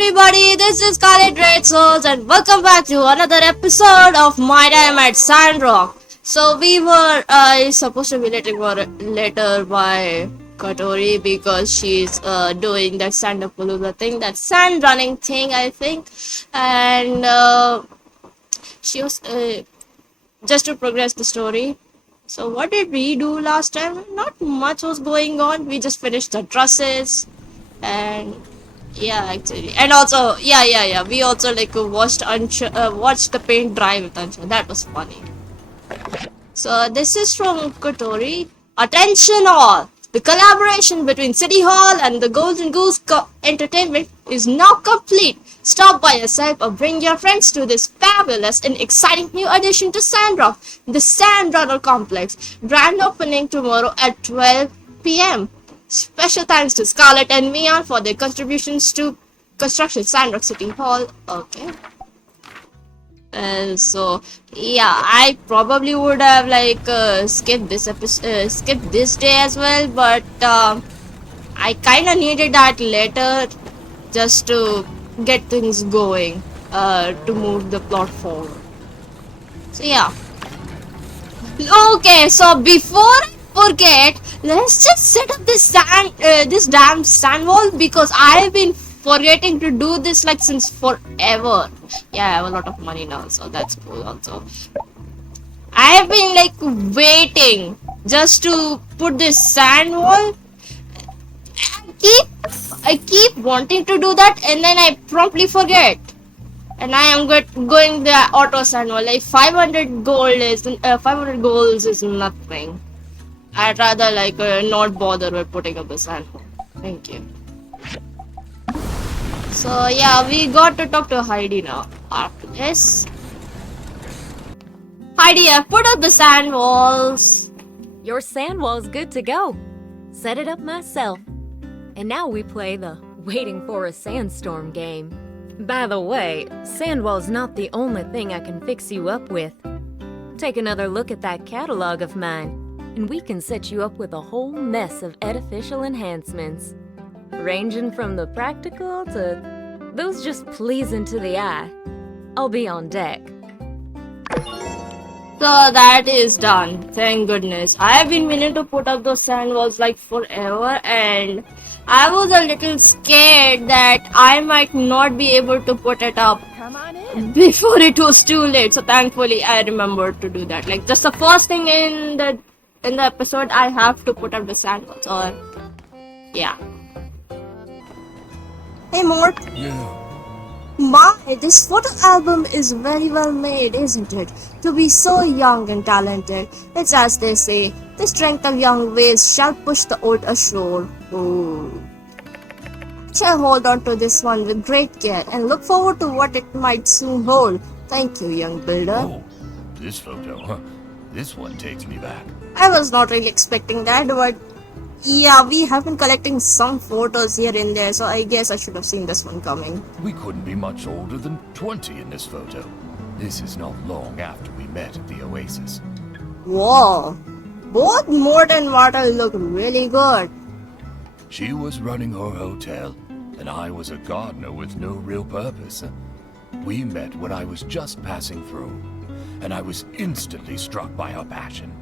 everybody, this is Scarlet Red Souls and welcome back to another episode of My Time at Sandrock. So we were supposed to be later by Katori because she's doing that Sandapalooza thing, that sand running thing I think, and she was just to progress the story. So what did we do last time? Not much was going on. We just finished the dresses and yeah, actually, and also yeah. We also watched watched the paint dry with Anshu. That was funny. So this is from Kotori. Attention all! The collaboration between City Hall and the Golden Goose Entertainment is now complete. Stop by yourself or bring your friends to this fabulous and exciting new addition to Sandrock, the Sand Runner Complex. Grand opening tomorrow at 12 p.m. Special thanks to Scarlett and Mian for their contributions to construction Sandrock City Hall. Okay. So yeah, I probably would have skipped this episode, skipped this day as well, but I kind of needed that later just to get things going, to move the plot forward. So yeah. Okay, so before I forget, let's just set up this damn sand wall because I've been forgetting to do this since forever. Yeah, I have a lot of money now, so that's cool also. I have been waiting just to put this sand wall. I keep wanting to do that and then I promptly forget. And I am going the auto sand wall. 500 golds is nothing. I'd rather not bother with putting up the sand wall. Thank you. So yeah, we got to talk to Heidi now. After this, Heidi, I've put up the sand walls. Your sand wall's good to go. Set it up myself. And now we play the waiting for a sandstorm game. By the way, sand wall's not the only thing I can fix you up with. Take another look at that catalog of mine, and we can set you up with a whole mess of artificial enhancements. Ranging from the practical to those just pleasing to the eye. I'll be on deck. So that is done. Thank goodness. I have been meaning to put up those sand walls forever, and I was a little scared that I might not be able to put it up before it was too late. So thankfully I remembered to do that. Just the first thing in the episode, I have to put up the sand walls. Or yeah. Hey Mort. Yeah. My, this photo album is very well made, isn't it? To be so young and talented. It's as they say, the strength of young ways shall push the old ashore. Ooh. I shall hold on to this one with great care and look forward to what it might soon hold. Thank you, young builder. Oh, this photo, huh? This one takes me back. I was not really expecting that, but yeah, we have been collecting some photos here and there, so I guess I should have seen this one coming. We couldn't be much older than 20 in this photo. This is not long after we met at the Oasis. Whoa, both Mort and Marta look really good. She was running her hotel, and I was a gardener with no real purpose. We met when I was just passing through, and I was instantly struck by her passion.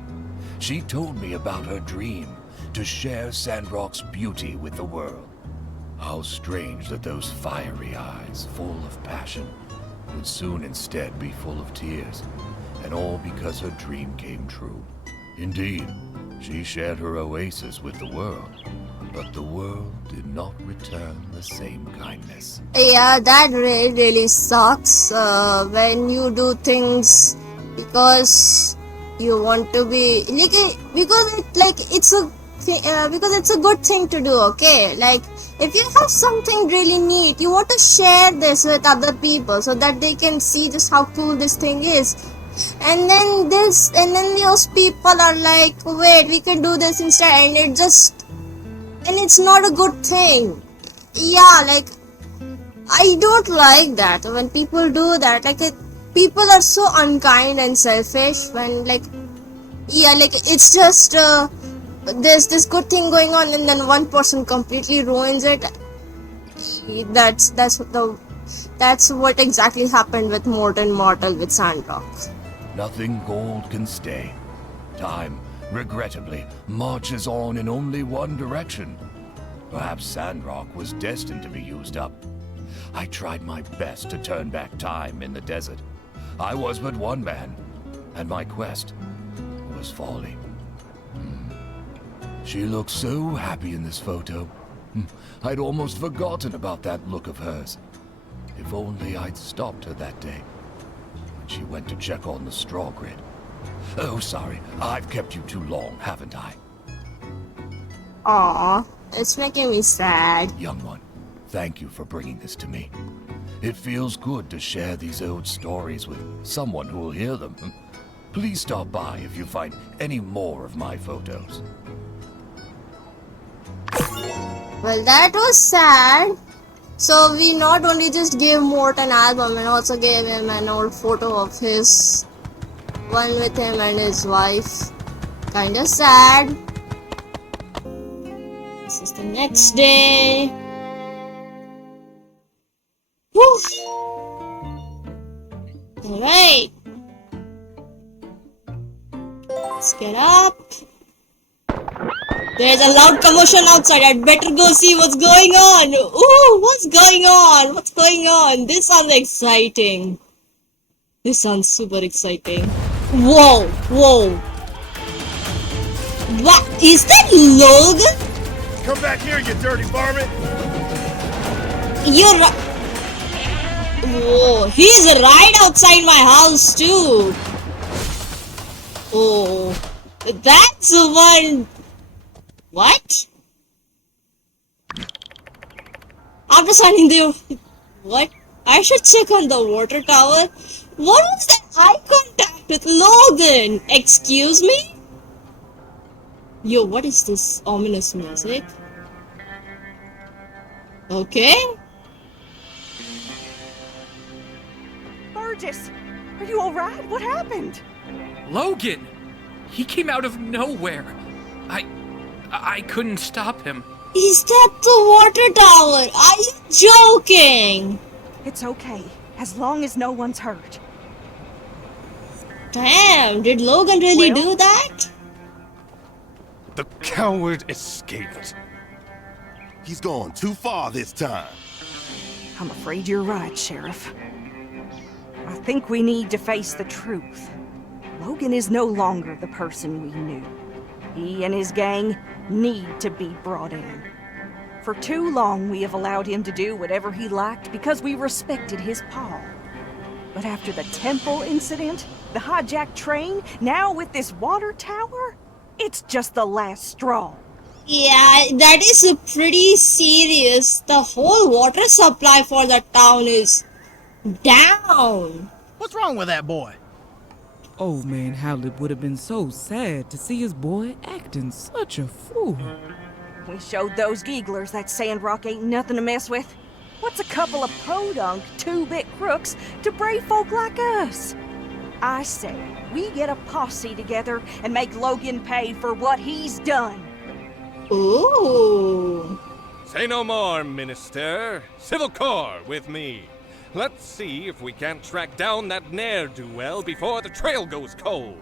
She told me about her dream to share Sandrock's beauty with the world. How strange that those fiery eyes, full of passion, would soon instead be full of tears, and all because her dream came true. Indeed, she shared her oasis with the world, but the world did not return the same kindness. Yeah, that really sucks when you do things because you want to be because it's a good thing to do. Okay, if you have something really neat, you want to share this with other people so that they can see just how cool this thing is. And then those people are like, wait, we can do this instead, and it's not a good thing. Yeah, I don't like that when people do that. People are so unkind and selfish when it's just there's this good thing going on and then one person completely ruins it. That's what exactly happened with Morton Mortal with Sandrock. Nothing gold can stay. Time, regrettably, marches on in only one direction. Perhaps Sandrock was destined to be used up. I tried my best to turn back time in the desert. I was but one man, and my quest was folly. She looked so happy in this photo. I'd almost forgotten about that look of hers. If only I'd stopped her that day when she went to check on the straw grid. Oh, sorry, I've kept you too long, haven't I? Aw, it's making me sad. Young one, thank you for bringing this to me. It feels good to share these old stories with someone who will hear them. Please stop by if you find any more of my photos. Well, that was sad. So we not only just gave Mort an album and also gave him an old photo of his, one with him and his wife. Kinda sad. This is the next day. Woo! Alright. Let's get up. There's a loud commotion outside. I'd better go see what's going on. Ooh, what's going on? What's going on? This sounds exciting. This sounds super exciting. Whoa, whoa. What? Is that Logan? Come back here, you dirty varmint! You're right. Whoa, he's right outside my house too. Oh, that's the one. What? After signing the... What? I should check on the water tower. What was that eye contact with Logan? Excuse me? Yo, what is this ominous music? Okay. Burgess, are you alright? What happened? Logan! He came out of nowhere. I couldn't stop him. Is that the water tower? Are you joking? It's okay, as long as no one's hurt. Damn, did Logan really Well? do that? The coward escaped. He's gone too far this time. I'm afraid you're right, Sheriff. I think we need to face the truth. Logan is no longer the person we knew. He and his gang need to be brought in. For too long, we have allowed him to do whatever he liked because we respected his paw. But after the temple incident, the hijacked train, now with this water tower, it's just the last straw. Yeah, that is pretty serious. The whole water supply for the town is down. What's wrong with that boy? Old man Howlett would have been so sad to see his boy acting such a fool. We showed those gigglers that Sandrock ain't nothing to mess with. What's a couple of podunk, two-bit crooks to brave folk like us? I say, we get a posse together and make Logan pay for what he's done. Ooh. Say no more, Minister. Civil Corps with me. Let's see if we can't track down that ne'er-do-well before the trail goes cold.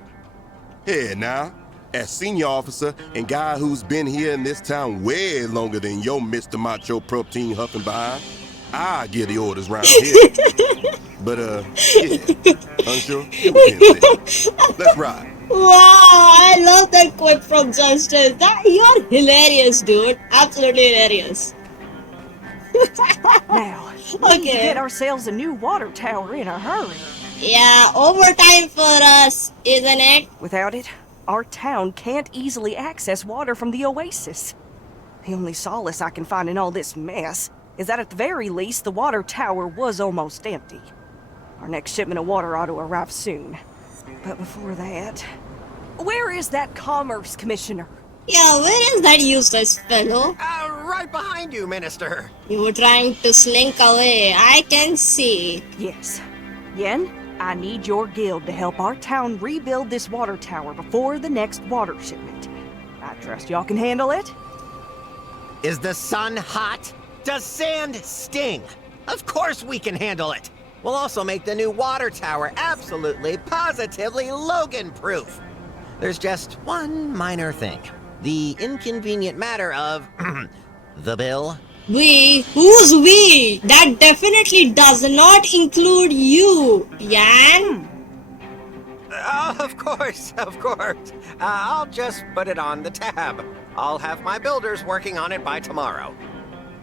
Hey, now, as senior officer and guy who's been here in this town way longer than your Mr. Macho protein huffing behind, I give the orders round here. But, yeah, unsure? Let's ride. Wow, I love that quote from Justice. You're hilarious, dude. Absolutely hilarious. Now, we need to Okay. get ourselves a new water tower in a hurry. Yeah, overtime for us, isn't it? Without it, our town can't easily access water from the oasis. The only solace I can find in all this mess is that at the very least, the water tower was almost empty. Our next shipment of water ought to arrive soon. But before that, where is that Commerce Commissioner? Yeah, where is that useless fellow? Right behind you, Minister. You were trying to slink away. I can see. Yes. Yen, I need your guild to help our town rebuild this water tower before the next water shipment. I trust y'all can handle it? Is the sun hot? Does sand sting? Of course we can handle it. We'll also make the new water tower absolutely, positively Logan-proof. There's just one minor thing. The inconvenient matter of the bill. We? Who's we? That definitely does not include you, Yan. Of course, of course. I'll just put it on the tab. I'll have my builders working on it by tomorrow.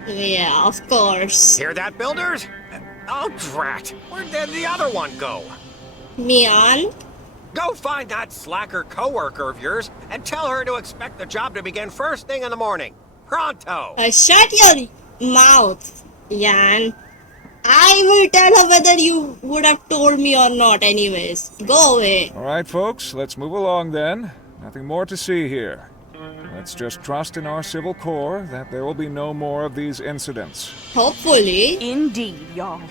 Yeah, of course. Hear that, builders? Oh, drat. Where'd the other one go? Mian? Go find that slacker coworker of yours and tell her to expect the job to begin first thing in the morning. Pronto! Shut your mouth, Yan. I will tell her whether you would have told me or not anyways. Go away. All right, folks, let's move along then. Nothing more to see here. Let's just trust in our civil corps that there will be no more of these incidents. Hopefully. Indeed, y'all.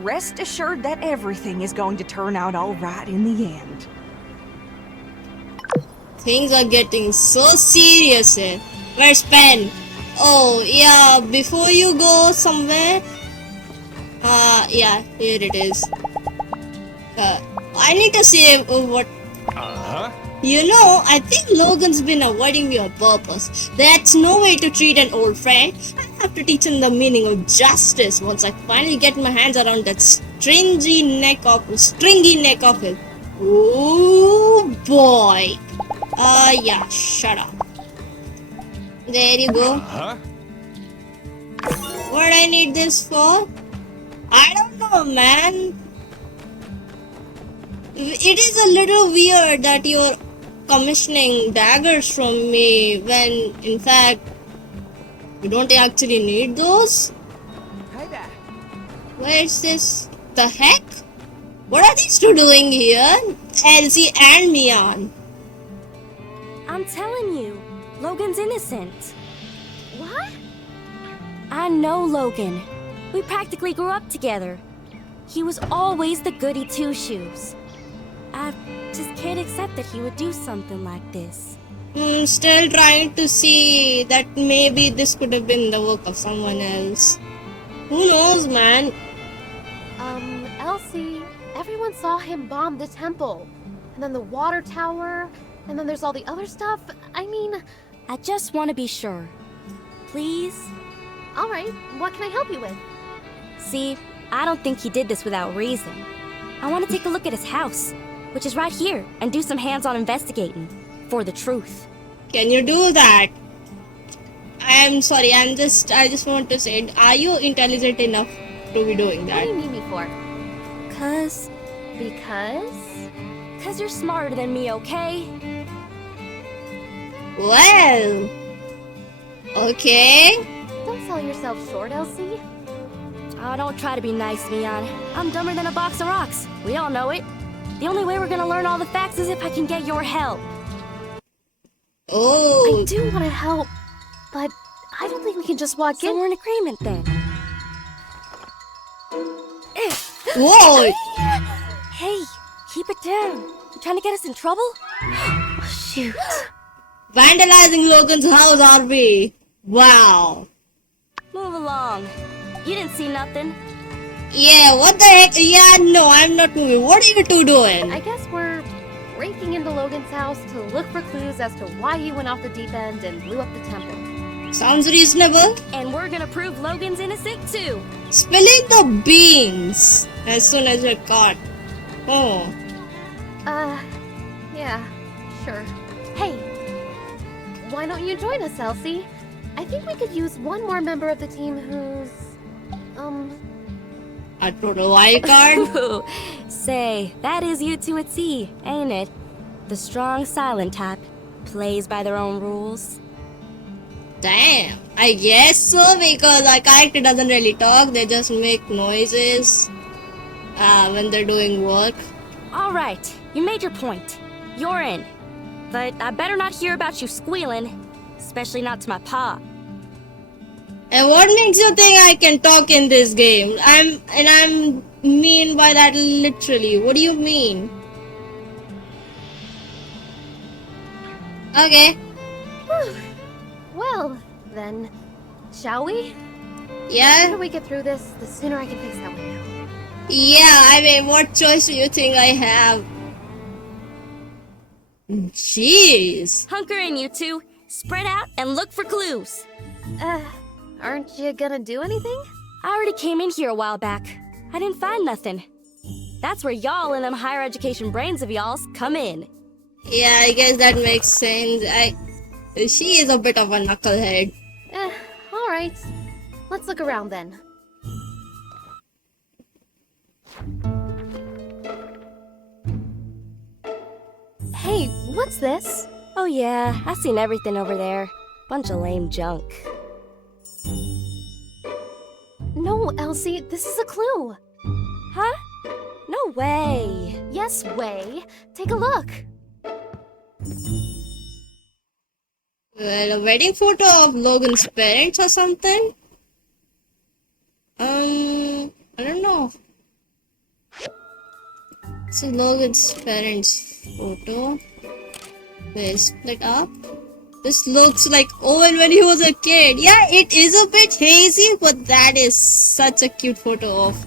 Rest assured that everything is going to turn out all right in the end. Things are getting so serious here. Where's Pen? Oh, yeah, before you go somewhere. Yeah, here it is. I need to say what. You know, I think Logan's been avoiding me on purpose. That's no way to treat an old friend. I have to teach him the meaning of justice once I finally get my hands around that stringy neck of his. Oh boy. Yeah, shut up. There you go. What I need this for? I don't know, man. It is a little weird that you're commissioning daggers from me when, in fact, you don't actually need those. Hey there. Where is this? The heck? What are these two doing here? Elsie and Mian. I'm telling you, Logan's innocent. What? I know Logan. We practically grew up together. He was always the goody two-shoes. I just can't accept that he would do something like this. Still trying to see that maybe this could have been the work of someone else. Who knows, man? Elsie, everyone saw him bomb the temple. And then the water tower. And then there's all the other stuff. I mean... I just want to be sure. Please? Alright, what can I help you with? See, I don't think he did this without reason. I want to take a look at his house, which is right here, and do some hands-on investigating. For the truth. Can you do that? I'm sorry, I just want to say, are you intelligent enough to be doing What that? do you need me for? Because you're smarter than me, okay? Well, okay. Don't sell yourself short, Elsie. Oh, don't try to be nice, Mian. I'm dumber than a box of rocks. We all know it. The only way we're gonna learn all the facts is if I can get your help. Oh, I do want to help, but I don't think we can just walk So in. we're in agreement then. whoa! Hey, keep it down. You trying to get us in trouble? Shoot. Vandalizing Logan's house, are we? Wow. Move along. You didn't see nothing. Yeah, what the heck? Yeah, no, I'm not moving. What are you two doing? I guess we're breaking into Logan's house to look for clues as to why he went off the deep end and blew up the temple. Sounds reasonable. And we're gonna prove Logan's innocent too. Spilling the beans as soon as you're caught. Oh. Yeah, sure. Hey, why don't you join us, Elsie? I think we could use one more member of the team who's, I threw a wild card. Ooh, say, that is you to a T, ain't it? The strong silent type. Plays by their own rules. Damn. I guess so, because our character doesn't really talk. They just make noises when they're doing work. Alright, you made your point. You're in. But I better not hear about you squealing. Especially not to my pa. And what makes you think I can talk in this game? I'm mean by that literally. What do you mean? Okay. well, then, shall we? The Yeah? sooner we get through this, the sooner I can fix that window. Yeah, I mean, what choice do you think I have? Jeez. Hunker in, you two. Spread out and look for clues. Aren't you gonna do anything? I already came in here a while back. I didn't find nothing. That's where y'all and them higher education brains of y'all's come in. Yeah, I guess that makes sense. She is a bit of a knucklehead. Alright. Let's look around then. Hey, what's this? Oh yeah, I seen everything over there. Bunch of lame junk. No, Elsie, this is a clue. Huh? No way. Yes, way. Take a look. Well, a wedding photo of Logan's parents or something? I don't know. So Logan's parents' photo. Wait, split up. This looks like Owen when he was a kid. Yeah, it is a bit hazy, but that is such a cute photo of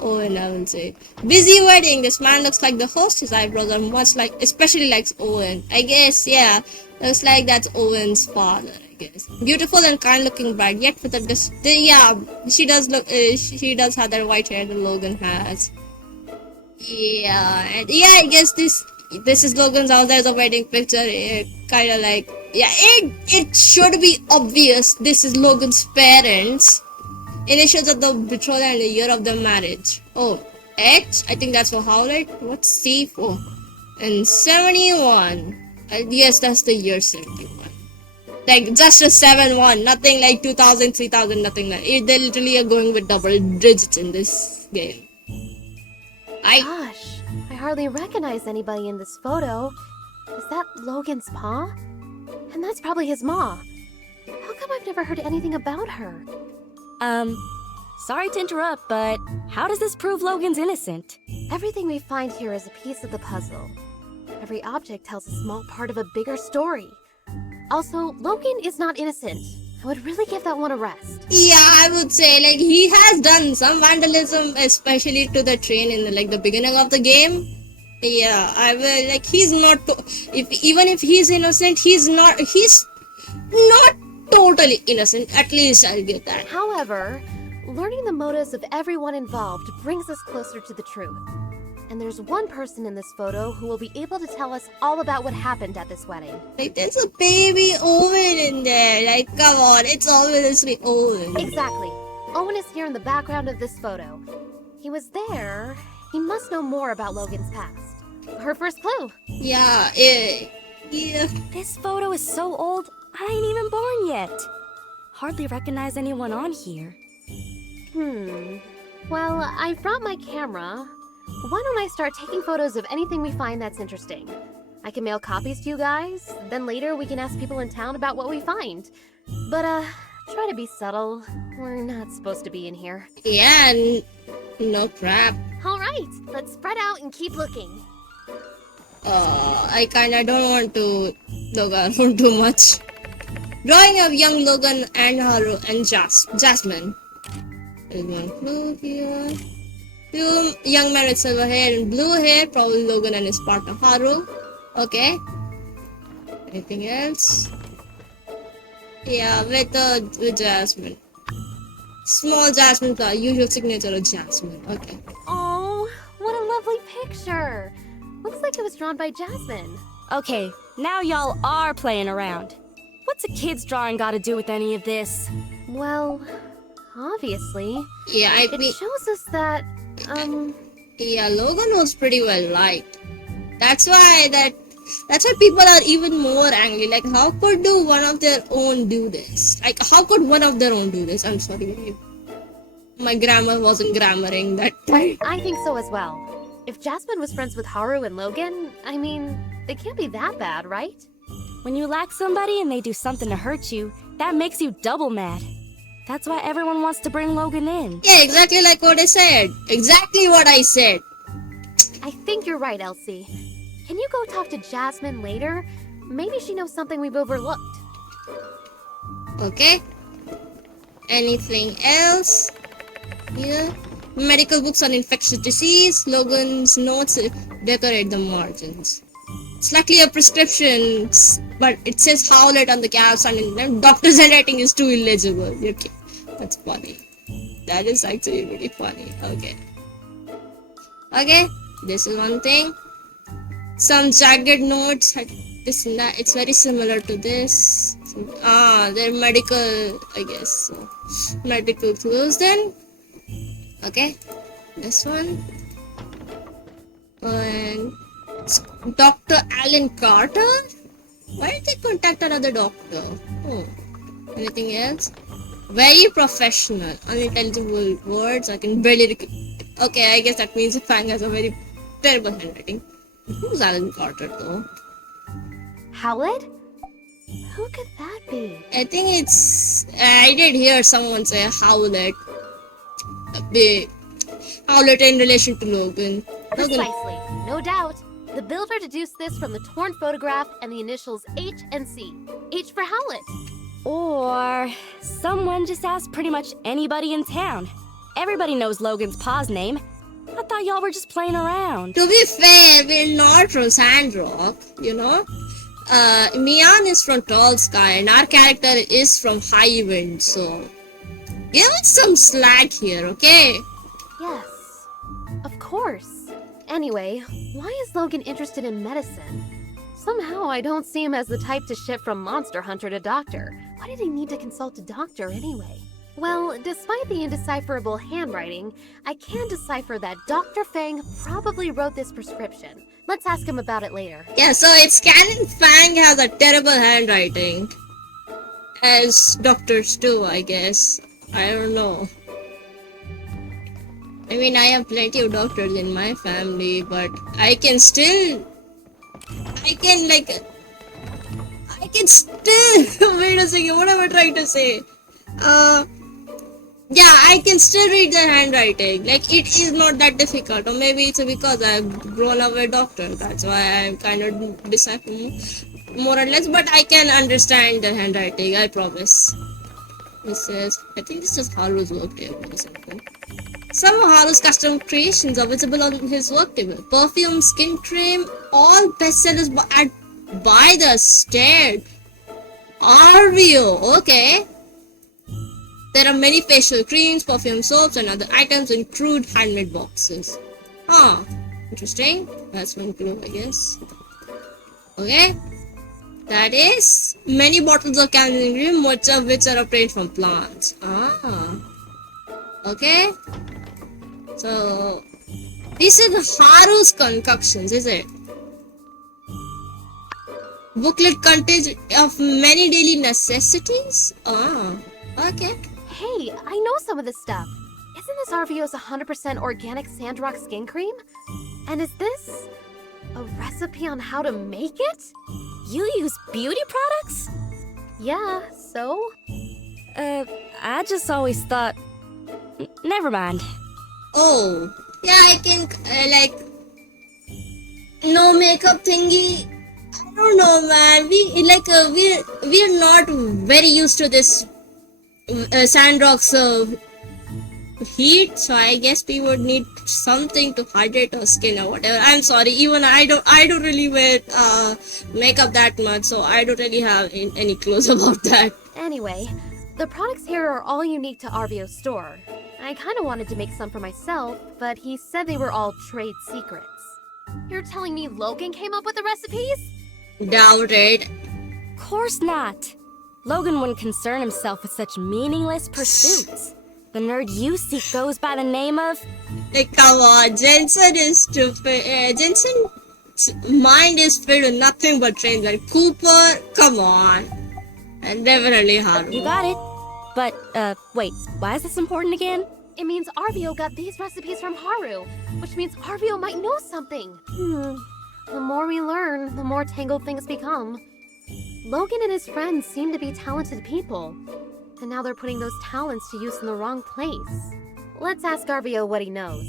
Owen, I will say. Busy wedding. This man looks like the host. His eyebrows are much like, especially like Owen. I guess, yeah. Looks like that's Owen's father, I guess. Beautiful and kind-looking bride, yet with a yeah, she does look. She does have that white hair that Logan has. Yeah, and yeah, I guess this is Logan's house. There's a wedding picture. Kind of like, yeah, it should be obvious. This is Logan's parents. Initials of the betrothal and the year of the marriage. Oh, H. I think that's for Howlett. What's C for? And 71. Yes, that's the year 71. Like just a 7-1, nothing like 2000, 3000, nothing like it. They literally are going with double digits in this game. Gosh, I hardly recognize anybody in this photo. Is that Logan's pa? And that's probably his ma. How come I've never heard anything about her? Sorry to interrupt, but how does this prove Logan's innocent? Everything we find here is a piece of the puzzle. Every object tells a small part of a bigger story. Also, Logan is not innocent. I would really give that one a rest. Yeah, I would say like he has done some vandalism, especially to the train in the beginning of the game. Yeah, I will like he's not. Even if he's innocent, he's not totally innocent. At least I'll give that. However, learning the motives of everyone involved brings us closer to the truth. And there's one person in this photo who will be able to tell us all about what happened at this wedding. Like, there's a baby Owen in there. Like, come on, it's obviously Owen. Exactly. Owen is here in the background of this photo. He was there. He must know more about Logan's past. Her first clue. Yeah. This photo is so old, I ain't even born yet. Hardly recognize anyone on here. Well, I brought my camera. Why don't I start taking photos of anything we find that's interesting? I can mail copies to you guys, then later we can ask people in town about what we find. But, try to be subtle. We're not supposed to be in here. Yeah, no crap. Alright, let's spread out and keep looking. I kinda don't want to look around too much. Drawing of young Logan and Haru and Jasmine. There's one clue here. Two young men with silver hair and blue hair, probably Logan and his partner Haru. Okay. Anything else? Yeah, with Jasmine. Small Jasmine flower, usual signature of Jasmine. Okay. Oh, what a lovely picture. Looks like it was drawn by Jasmine. Okay, now y'all are playing around. What's a kid's drawing got to do with any of this? Well, obviously. Yeah, it shows us that, yeah, Logan was pretty well liked. That's why people are even more angry. Like, how could one of their own do this? Like, how could one of their own do this? I'm sorry. My grammar wasn't grammaring that time. I think so as well. If Jasmine was friends with Haru and Logan, I mean, they can't be that bad, right? When you like somebody and they do something to hurt you, that makes you double mad. That's why everyone wants to bring Logan in. Yeah, exactly like what I said. Exactly what I said. I think you're right, Elsie. Can you go talk to Jasmine later? Maybe she knows something we've overlooked. Okay. Anything else here? Medical books on infectious disease. Logan's notes decorate the margins. Slightly a prescription, but it says Howlet on the caps and doctor's handwriting is too illegible. Okay, that's funny. That is actually pretty funny. Okay. Okay, this is one thing. Some jagged notes. This and that. It's very similar to this. They're medical, I guess. So, medical clues then. Okay, this one. And Dr. Alan Carter? Why did they contact another doctor? Oh, anything else? Very professional, unintelligible words. I can barely. Okay, I guess that means Fang has a very terrible handwriting. Who's Alan Carter though? Howlet? Who could that be? I think it's. I did hear someone say Howlet. Howlet in relation to Logan. Precisely, no doubt. The builder deduced this from the torn photograph and the initials H and C. H for Howlet. Or someone just asked pretty much anybody in town. Everybody knows Logan's pa's name. I thought y'all were just playing around. To be fair, we're not from Sandrock, you know. Mian is from Tall Sky and our character is from High Wind, so give us some slack here, okay? Yes, of course. Anyway, why is Logan interested in medicine? Somehow I don't see him as the type to shift from monster hunter to doctor. Why did he need to consult a doctor anyway? Well, despite the indecipherable handwriting, I can decipher that Dr. Fang probably wrote this prescription. Let's ask him about it later. Yeah, so it's canon Fang has a terrible handwriting. As doctors do, I guess. I don't know. I mean, I have plenty of doctors in my family, but I can still... wait a second, what am I trying to say? Yeah, I can still read their handwriting. Like, it is not that difficult. Or maybe it's because I've grown up with a doctor. That's why I'm kind of deciphering more or less. But I can understand their handwriting, I promise. I think this is Haru's work table or something. Some of Haru's custom creations are visible on his work table. Perfume, skin cream, all bestsellers by the stairs. RVO, okay. There are many facial creams, perfume soaps, and other items in crude handmade boxes. Interesting. That's one clue, I guess. Okay. That is many bottles of cleansing cream, much of which are obtained from plants. Okay. So, this is Haru's concoctions, is it? Booklet contains of many daily necessities? Okay. Hey, I know some of this stuff. Isn't this RVO's 100% organic Sandrock skin cream? And is this a recipe on how to make it? You use beauty products? Yeah, so? I just always thought... Never mind. Oh, yeah, I can, no makeup thingy. I don't know, man. We're not very used to this Sandrock's heat, so I guess we would need something to hydrate our skin or whatever. I'm sorry, even I don't really wear makeup that much, so I don't really have any clues about that. Anyway, the products here are all unique to RVO's store. I kind of wanted to make some for myself, but he said they were all trade secrets. You're telling me Logan came up with the recipes? Doubt it. Course not. Logan wouldn't concern himself with such meaningless pursuits. The nerd you seek goes by the name of... Come on, Jensen is stupid. Jensen's mind is filled with nothing but trains like Cooper. Come on. And definitely Haru. You got it. But, wait, why is this important again? It means RVO got these recipes from Haru, which means RVO might know something. The more we learn, the more tangled things become. Logan and his friends seem to be talented people, and now they're putting those talents to use in the wrong place. Let's ask RVO what he knows.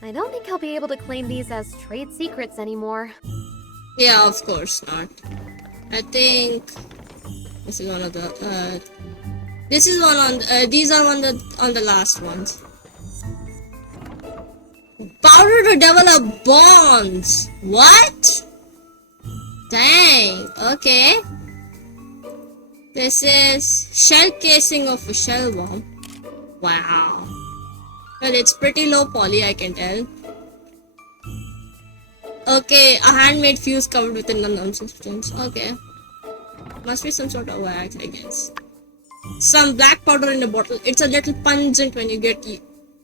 I don't think he'll be able to claim these as trade secrets anymore. Yeah, of course not. I think this is one of the This is one on. These are on the last ones. Powder to develop bonds. What? Dang. Okay. This is shell casing of a shell bomb. Wow. Well, it's pretty low poly, I can tell. Okay, a handmade fuse covered with an unknown substance. Okay. Must be some sort of wax, I guess. Some black powder in a bottle. It's a little pungent when you get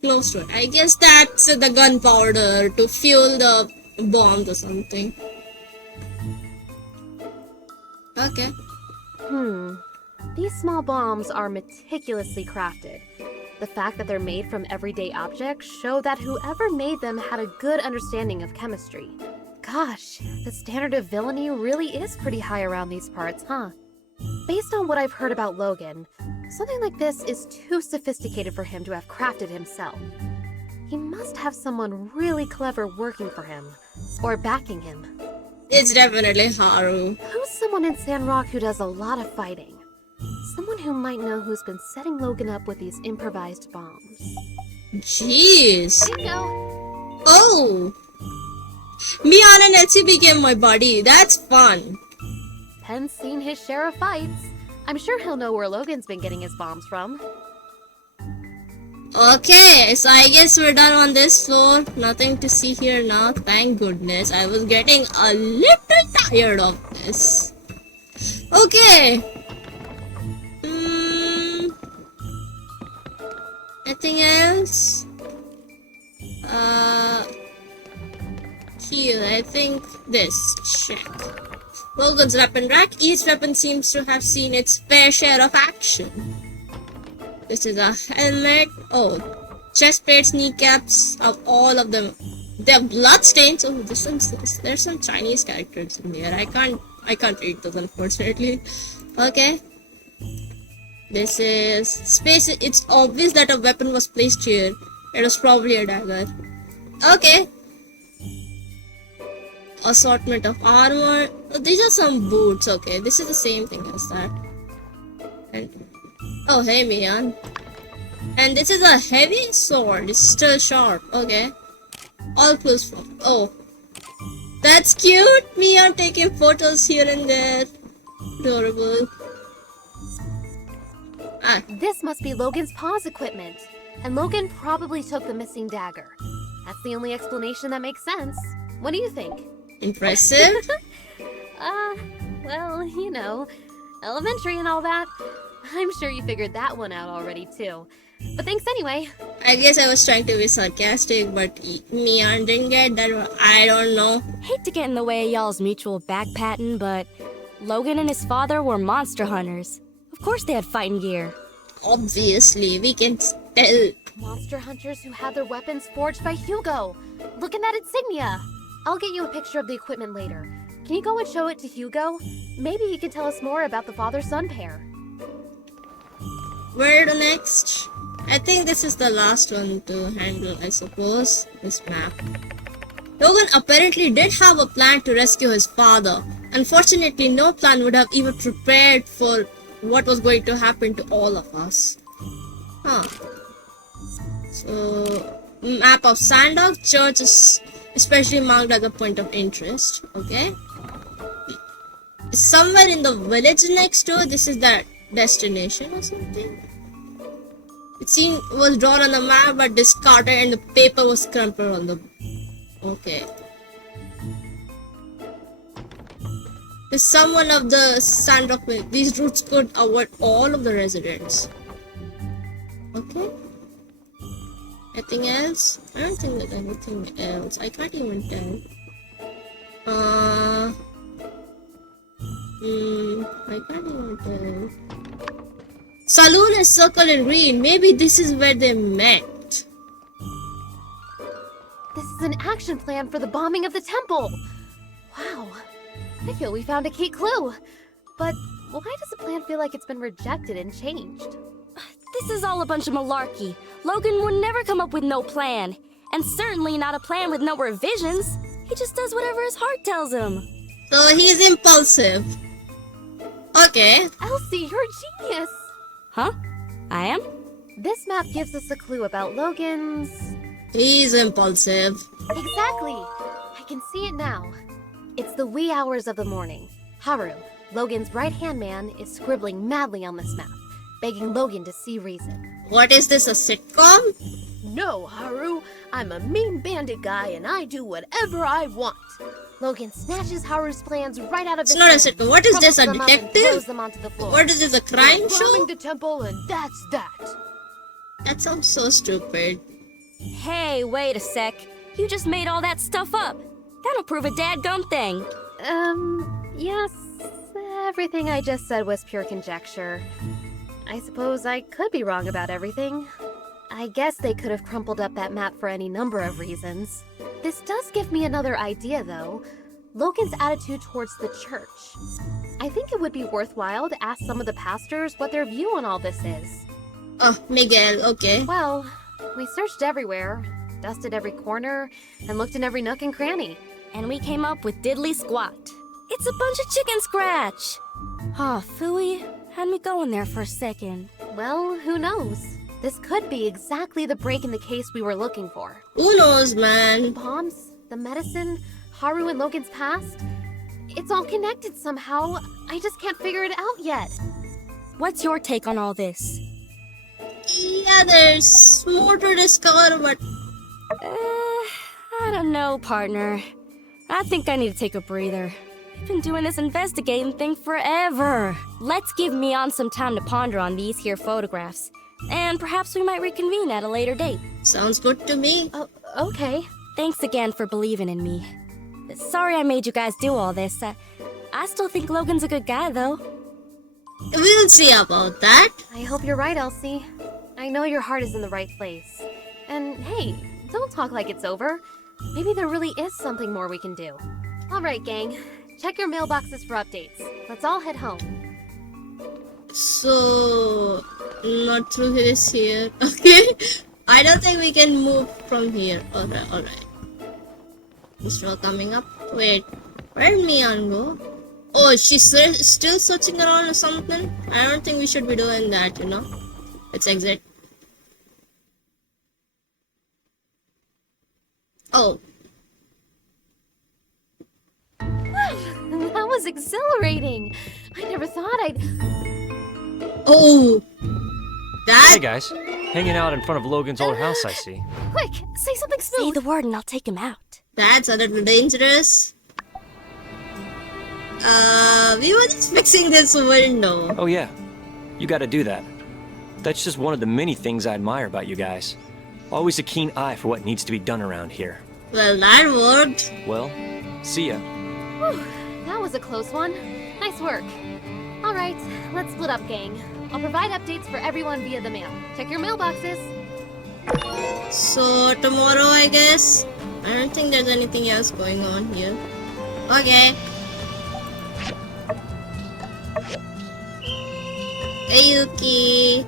close to it. I guess that's the gunpowder to fuel the bombs or something. Okay. These small bombs are meticulously crafted. The fact that they're made from everyday objects show that whoever made them had a good understanding of chemistry. Gosh, the standard of villainy really is pretty high around these parts, huh? Based on what I've heard about Logan, something like this is too sophisticated for him to have crafted himself. He must have someone really clever working for him, or backing him. It's definitely Haru. Who's someone in Sandrock who does a lot of fighting? Someone who might know who's been setting Logan up with these improvised bombs. Jeez. Here you go. Oh! Mian and Elsie became my buddy. That's fun. Pen's seen his share of fights. I'm sure he'll know where Logan's been getting his bombs from. Okay, so I guess we're done on this floor. Nothing to see here now. Thank goodness. I was getting a little tired of this. Okay. Anything else? Here, I think this. Check. Logan's weapon rack. Each weapon seems to have seen its fair share of action. This is a helmet. Oh, chest plates, kneecaps of all of them. They're bloodstains. Oh, there's some Chinese characters in here. I can't read those, unfortunately. Okay. This is space. It's obvious that a weapon was placed here. It was probably a dagger. Okay. Assortment of armor. Oh, these are some boots. Okay, this is the same thing as that. And oh, hey, Mian. And this is a heavy sword. It's still sharp. Okay. All clues from. Oh, that's cute. Mian taking photos here and there. Adorable. This must be Logan's paws equipment. And Logan probably took the missing dagger. That's the only explanation that makes sense. What do you think? Impressive. Well, you know, elementary and all that. I'm sure you figured that one out already, too. But thanks anyway. I guess I was trying to be sarcastic, but Mian didn't get that. I don't know. Hate to get in the way of y'all's mutual backpatting, but Logan and his father were monster hunters. Of course they had fighting gear. Obviously, we can tell. Monster hunters who had their weapons forged by Hugo. Look at that insignia. I'll get you a picture of the equipment later. Can you go and show it to Hugo? Maybe he can tell us more about the father-son pair. Where to next? I think this is the last one to handle, I suppose. This map. Logan apparently did have a plan to rescue his father. Unfortunately, no plan would have even prepared for what was going to happen to all of us. Huh. So, map of Sandrock. Church is especially marked as a point of interest. Okay. Somewhere in the village next door. This is the destination or something. It was drawn on the map but discarded and the paper was crumpled on the... Okay. Is someone of the Sandrock will. These routes could avoid all of the residents. Okay. Anything else? I don't think there's anything else. I can't even tell. I can't even tell. Saloon is circled in green. Maybe this is where they met. This is an action plan for the bombing of the temple. Wow. I feel we found a key clue. But why does the plan feel like it's been rejected and changed? This is all a bunch of malarkey. Logan would never come up with no plan. And certainly not a plan with no revisions. He just does whatever his heart tells him. So he's impulsive. Okay. Elsie, you're a genius. Huh? I am? This map gives us a clue about Logan's... He's impulsive. Exactly! I can see it now. It's the wee hours of the morning. Haru, Logan's right-hand man, is scribbling madly on this map, begging Logan to see reason. What is this, a sitcom? No, Haru, I'm a mean bandit guy and I do whatever I want. Logan snatches Haru's plans right out of his hands. It's not a sitcom. What is this, a crumples them up and detective? throws them onto the floor. What is this, a crime We're show? robbing the temple and that's that. That sounds so stupid. Hey, wait a sec. You just made all that stuff up. That'll prove a dadgum thing. Yes, everything I just said was pure conjecture. I suppose I could be wrong about everything. I guess they could have crumpled up that map for any number of reasons. This does give me another idea, though. Logan's attitude towards the church. I think it would be worthwhile to ask some of the pastors what their view on all this is. Oh, Miguel, okay. Well, we searched everywhere, dusted every corner, and looked in every nook and cranny. And we came up with diddly squat. It's a bunch of chicken scratch. Oh, phooey. Had me going there for a second. Well, who knows? This could be exactly the break in the case we were looking for. Who knows, man? Bombs, the medicine, Haru and Logan's past. It's all connected somehow. I just can't figure it out yet. What's your take on all this? Yeah, there's more to discover, but... I don't know, partner. I think I need to take a breather. I've been doing this investigating thing forever. Let's give Mion some time to ponder on these here photographs. And perhaps we might reconvene at a later date. Sounds good to me. Oh, okay. Thanks again for believing in me. Sorry I made you guys do all this. I still think Logan's a good guy, though. We'll see about that. I hope you're right, Elsie. I know your heart is in the right place. And hey, don't talk like it's over. Maybe there really is something more we can do. Alright, gang. Check your mailboxes for updates. Let's all head home. So... not through this here. Okay. I don't think we can move from here. Alright. Still coming up. Wait. Where did Mian go? Oh, she's still searching around or something? I don't think we should be doing that, you know. Let's exit. Oh. That was exhilarating. I never thought I'd... Oh. That... Hey guys, hanging out in front of Logan's old house, I see. Quick, say something smooth. Say the word and I'll take him out. That's a little dangerous. We were just fixing this window. Oh yeah, you gotta do that. That's just one of the many things I admire about you guys. Always a keen eye for what needs to be done around here. Well, that worked. Well, see ya. Whew, that was a close one. Nice work. Alright, let's split up, gang. I'll provide updates for everyone via the mail. Check your mailboxes. So, tomorrow, I guess? I don't think there's anything else going on here. Okay. Hey, Yuki.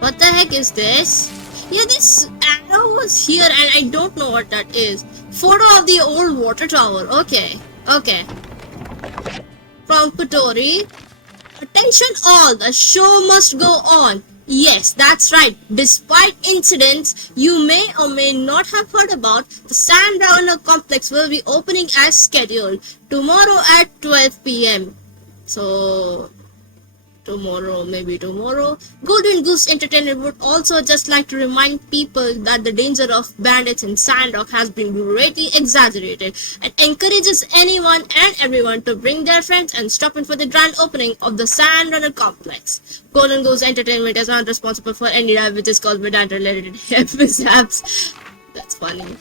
What the heck is this? Yeah, this arrow was here and I don't know what that is. Photo of the old water tower. Okay. From Kotori. Attention all, the show must go on. Yes, that's right. Despite incidents you may or may not have heard about, the Sandrock complex will be opening as scheduled tomorrow at 12 p.m. So, maybe tomorrow. Golden Goose Entertainment would also just like to remind people that the danger of bandits in Sandrock has been greatly exaggerated and encourages anyone and everyone to bring their friends and stop in for the grand opening of the Sandrock complex. Golden Goose Entertainment is not responsible for any damages caused by related mishaps. That's funny.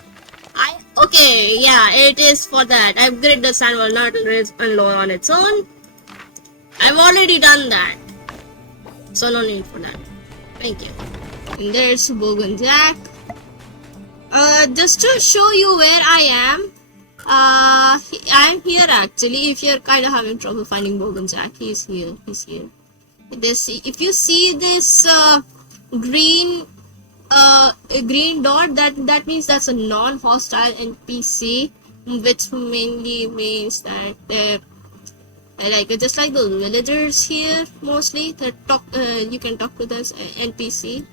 Okay, yeah, it is for that. Upgrade the sand will not raise alone on its own. I've already done that, so no need for that. Thank you. And there's Bogan Jack. Just to show you where I am, I'm here actually. If you're kind of having trouble finding Bogan Jack, he's here. If you see this green dot, that means that's a non-hostile NPC, which mainly means that Like just like those villagers here, mostly that talk. You can talk to this NPC.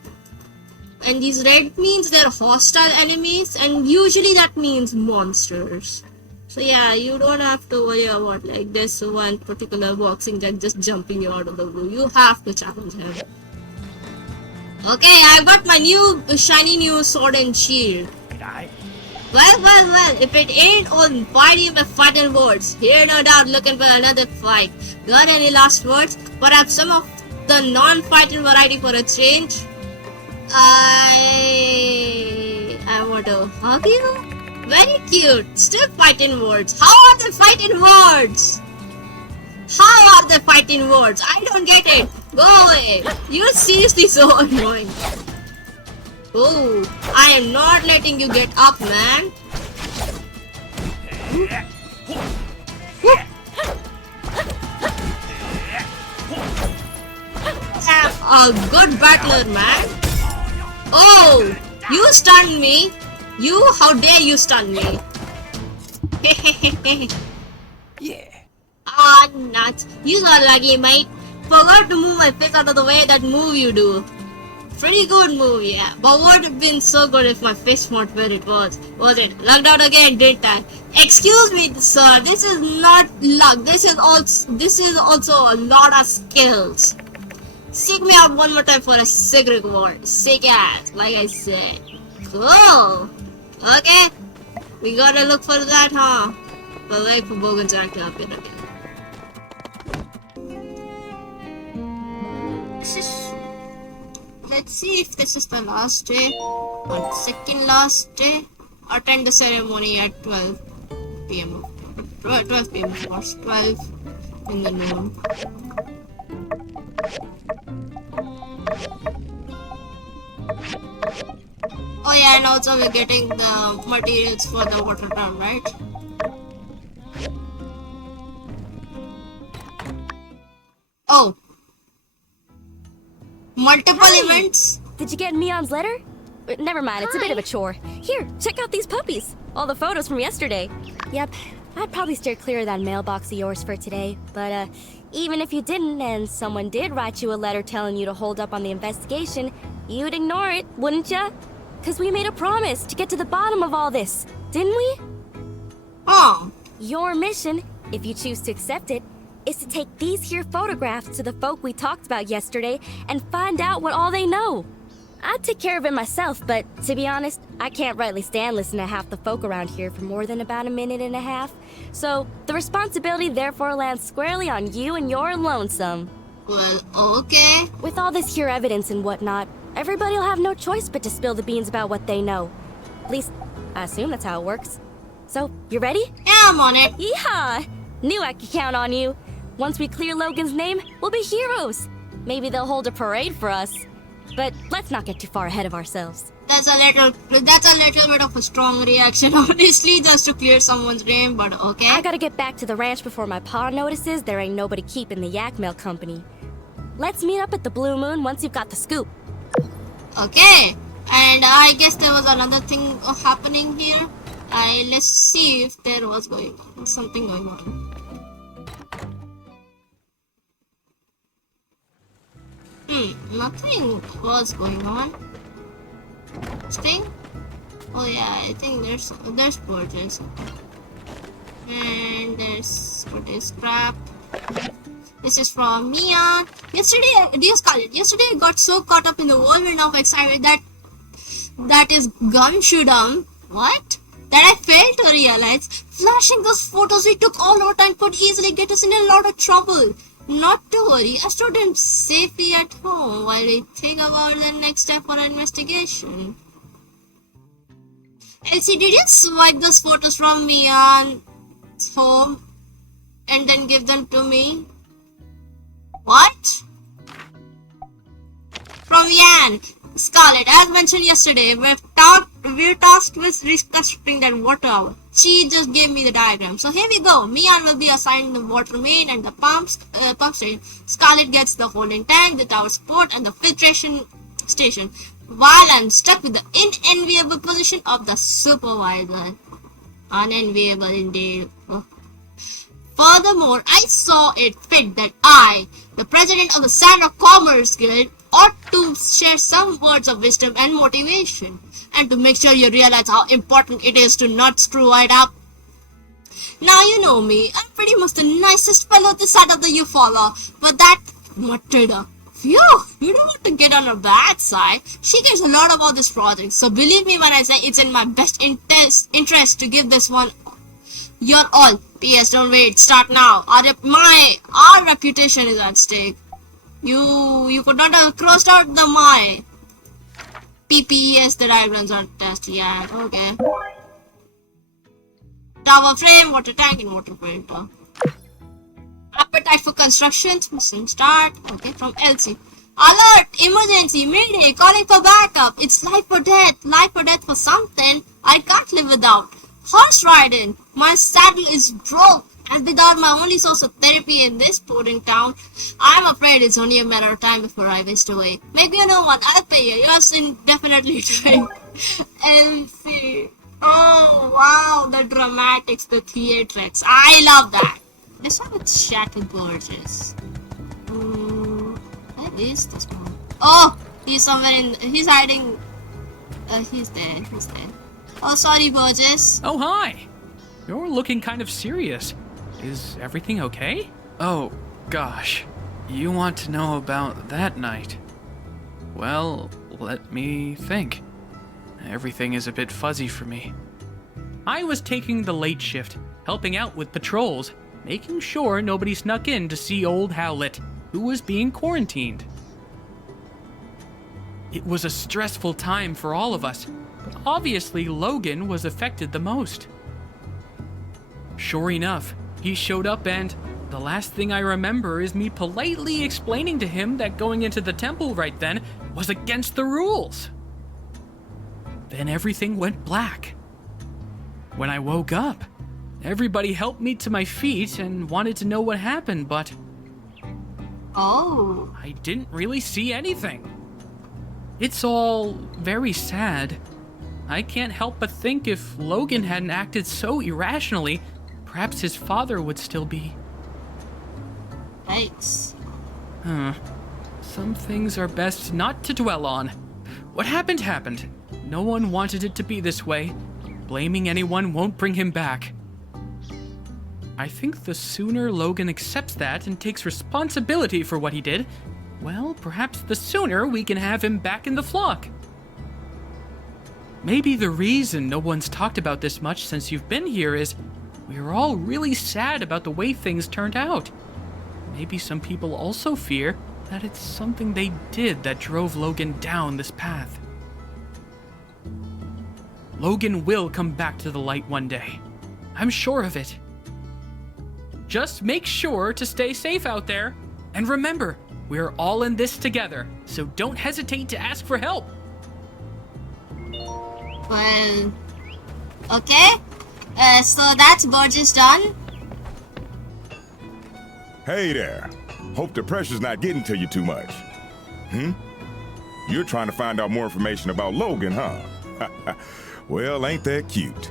And these red means they're hostile enemies, and usually that means monsters. So yeah, you don't have to worry about like this one particular boxing jack just jumping you out of the blue. You have to challenge him. Okay, I've got my new shiny new sword and shield. Well, if it ain't on fighting with fighting words, here no doubt looking for another fight. Got any last words? Perhaps some of the non-fighting variety for a change? I want to hug you? Very cute. Still fighting words. How are they fighting words? How are they fighting words? I don't get it. Go away. You're seriously so annoying. Oh, I am not letting you get up, man. A good battler, man. Oh, you stunned me. How dare you stun me? Yeah. Ah, nuts. You are lucky, mate. Forgot to move my face out of the way that move you do. Pretty good move, yeah. But would have been so good if my face weren't where it was. Was it? Lucked out again, didn't I? Excuse me, sir. This is not luck. This is also a lot of skills. Seek me out one more time for a sick reward. Sick ass, like I said. Cool. Okay. We gotta look for that, huh? But wait for Logan to act up in again. Let's see if this is the last day or second last day. Attend the ceremony at 12 p.m. 12 p.m. of course. 12 in the noon. Oh yeah, and also we're getting the materials for the water tower, right? Oh. Multiple events? Did you get Mion's letter? Never mind, it's a bit of a chore. Here, check out these puppies. All the photos from yesterday. Yep, I'd probably steer clear of that mailbox of yours for today. But, even if you didn't and someone did write you a letter telling you to hold up on the investigation, you'd ignore it, wouldn't ya? 'Cause we made a promise to get to the bottom of all this, didn't we? Oh. Your mission, if you choose to accept it, is to take these here photographs to the folk we talked about yesterday and find out what all they know. I'd take care of it myself, but to be honest, I can't rightly stand listening to half the folk around here for more than about a minute and a half. So, the responsibility therefore lands squarely on you and your lonesome. Well, okay. With all this here evidence and whatnot, everybody'll have no choice but to spill the beans about what they know. At least, I assume that's how it works. So, you ready? Yeah, I'm on it. Yeehaw! Knew I could count on you. Once we clear Logan's name, we'll be heroes. Maybe they'll hold a parade for us. But let's not get too far ahead of ourselves. That's a little bit of a strong reaction, honestly, just to clear someone's name, but okay. I gotta get back to the ranch before my pa notices there ain't nobody keeping the yak mail company. Let's meet up at the Blue Moon once you've got the scoop. Okay, and I guess there was another thing happening here. Let's see if there was something going on. Nothing was going on. This thing? Oh yeah, I think there's purchase. And there's scrap. This is from Mia. Dear Scarlet, yesterday I got so caught up in the whirlwind of excitement that is gumshoodum. What? That I failed to realize flashing those photos we took all our time could easily get us in a lot of trouble. Not to worry, I stored them safely at home while we think about the next step for our investigation. Elsie, did you swipe those photos from Mion's home and then give them to me? What? From Yan. Scarlet, as mentioned yesterday, we're tasked with reconstructing that water tower. She just gave me the diagram. So here we go. Mian will be assigned the water main and the pump station. Scarlet gets the holding tank, the tower support, and the filtration station. While I'm stuck with the unenviable position of the supervisor. Unenviable indeed. Oh. Furthermore, I saw it fit that I, the president of the Sandrock Commerce Guild, ought to share some words of wisdom and motivation, and to make sure you realize how important it is to not screw it up. Now you know me, I'm pretty much the nicest fellow this side of the Eufaula, but that muttered up. Phew, you don't want to get on her bad side. She cares a lot about this project, so believe me when I say it's in my best interest to give this one your all. P.S. Don't wait, start now. Our reputation is at stake. You could not have crossed out the my PPES that I runs on test yet. Okay. Tower frame, water tank, and water filter. Appetite for construction, missing start. Okay, from Elsie. Alert! Emergency! Mayday! Calling for backup! It's life or death! Life or death for something I can't live without. Horse riding! My saddle is broke, and without my only source of therapy in this boarding town, I'm afraid it's only a matter of time before I waste away. Maybe you know what? I'll pay you. Yours indefinitely drink. Elsie. Oh, wow. The dramatics, the theatrics. I love that. This one with Shattered Gorgeous. Where is this one? Oh, he's somewhere in. He's hiding. He's there. He's there. Oh, sorry, Burgess. Oh, hi. You're looking kind of serious. Is everything okay? Oh, gosh. You want to know about that night? Well, let me think. Everything is a bit fuzzy for me. I was taking the late shift, helping out with patrols, making sure nobody snuck in to see old Howlett, who was being quarantined. It was a stressful time for all of us, but obviously Logan was affected the most. Sure enough, he showed up and the last thing I remember is me politely explaining to him that going into the temple right then was against the rules. Then everything went black. When I woke up, everybody helped me to my feet and wanted to know what happened, but I didn't really see anything. It's all very sad. I can't help but think if Logan hadn't acted so irrationally, perhaps his father would still be. Thanks. Some things are best not to dwell on. What happened happened. No one wanted it to be this way. Blaming anyone won't bring him back. I think the sooner Logan accepts that and takes responsibility for what he did, well, perhaps the sooner we can have him back in the flock. Maybe the reason no one's talked about this much since you've been here is we're all really sad about the way things turned out. Maybe some people also fear that it's something they did that drove Logan down this path. Logan will come back to the light one day. I'm sure of it. Just make sure to stay safe out there. And remember, we're all in this together, so don't hesitate to ask for help. Well, okay. So that's Burgess done. Hey there. Hope the pressure's not getting to you too much. You're trying to find out more information about Logan, huh? Well, ain't that cute?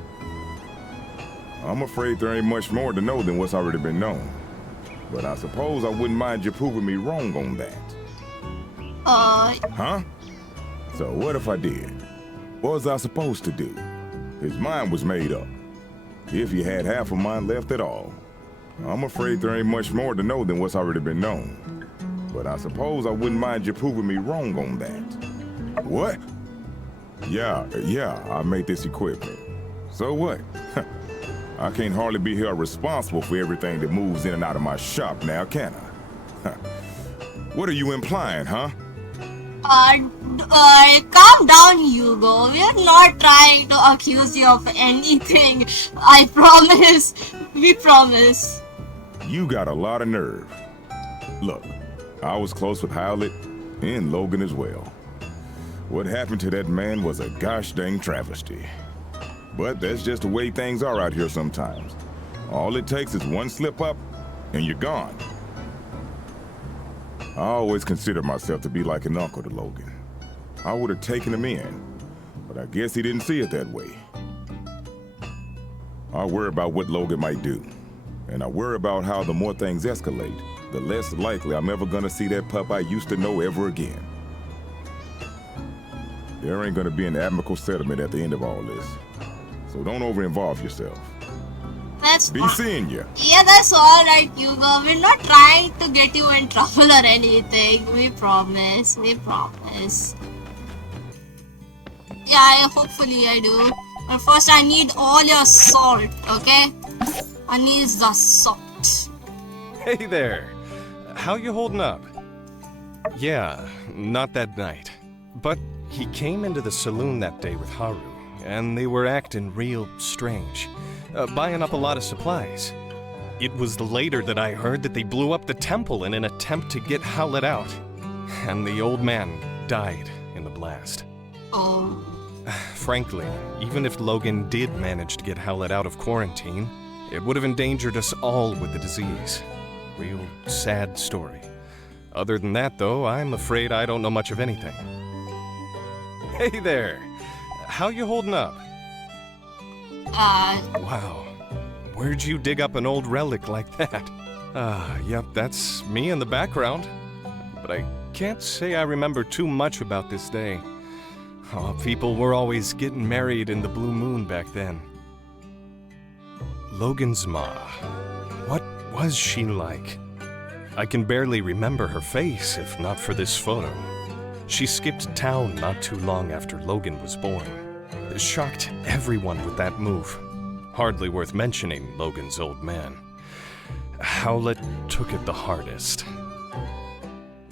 I'm afraid there ain't much more to know than what's already been known. But I suppose I wouldn't mind you proving me wrong on that. Huh? So what if I did? What was I supposed to do? His mind was made up. If he had half of mine left at all. I'm afraid there ain't much more to know than what's already been known. But I suppose I wouldn't mind you proving me wrong on that. What? Yeah, I made this equipment. So what? I can't hardly be held responsible for everything that moves in and out of my shop now, can I? What are you implying, huh? Calm down, Hugo. We're not trying to accuse you of anything. I promise. We promise. You got a lot of nerve. Look, I was close with Howlett and Logan as well. What happened to that man was a gosh dang travesty. But that's just the way things are out here sometimes. All it takes is one slip up, and you're gone. I always considered myself to be like an uncle to Logan. I would have taken him in, but I guess he didn't see it that way. I worry about what Logan might do. And I worry about how the more things escalate, the less likely I'm ever gonna see that pup I used to know ever again. There ain't gonna be an amicable settlement at the end of all this. So don't over-involve yourself. That's Be fine. seeing ya. Yeah, that's alright, Hugo. We're not trying to get you in trouble or anything. We promise. We promise. Yeah, hopefully I do. But first I need all your salt, okay? I need the salt. Hey there. How you holding up? Yeah, not that night. But he came into the saloon that day with Haru, and they were acting real strange, buying up a lot of supplies. It was later that I heard that they blew up the temple in an attempt to get Howlett out, and the old man died in the blast. Oh. Frankly, even if Logan did manage to get Howlett out of quarantine, it would have endangered us all with the disease. Real sad story. Other than that, though, I'm afraid I don't know much of anything. Hey there! How you holding up? Wow. Where'd you dig up an old relic like that? Yep, that's me in the background. But I can't say I remember too much about this day. Oh, people were always getting married in the blue moon back then. Logan's ma. What was she like? I can barely remember her face if not for this photo. She skipped town not too long after Logan was born. Shocked everyone with that move. Hardly worth mentioning Logan's old man. Howlett took it the hardest.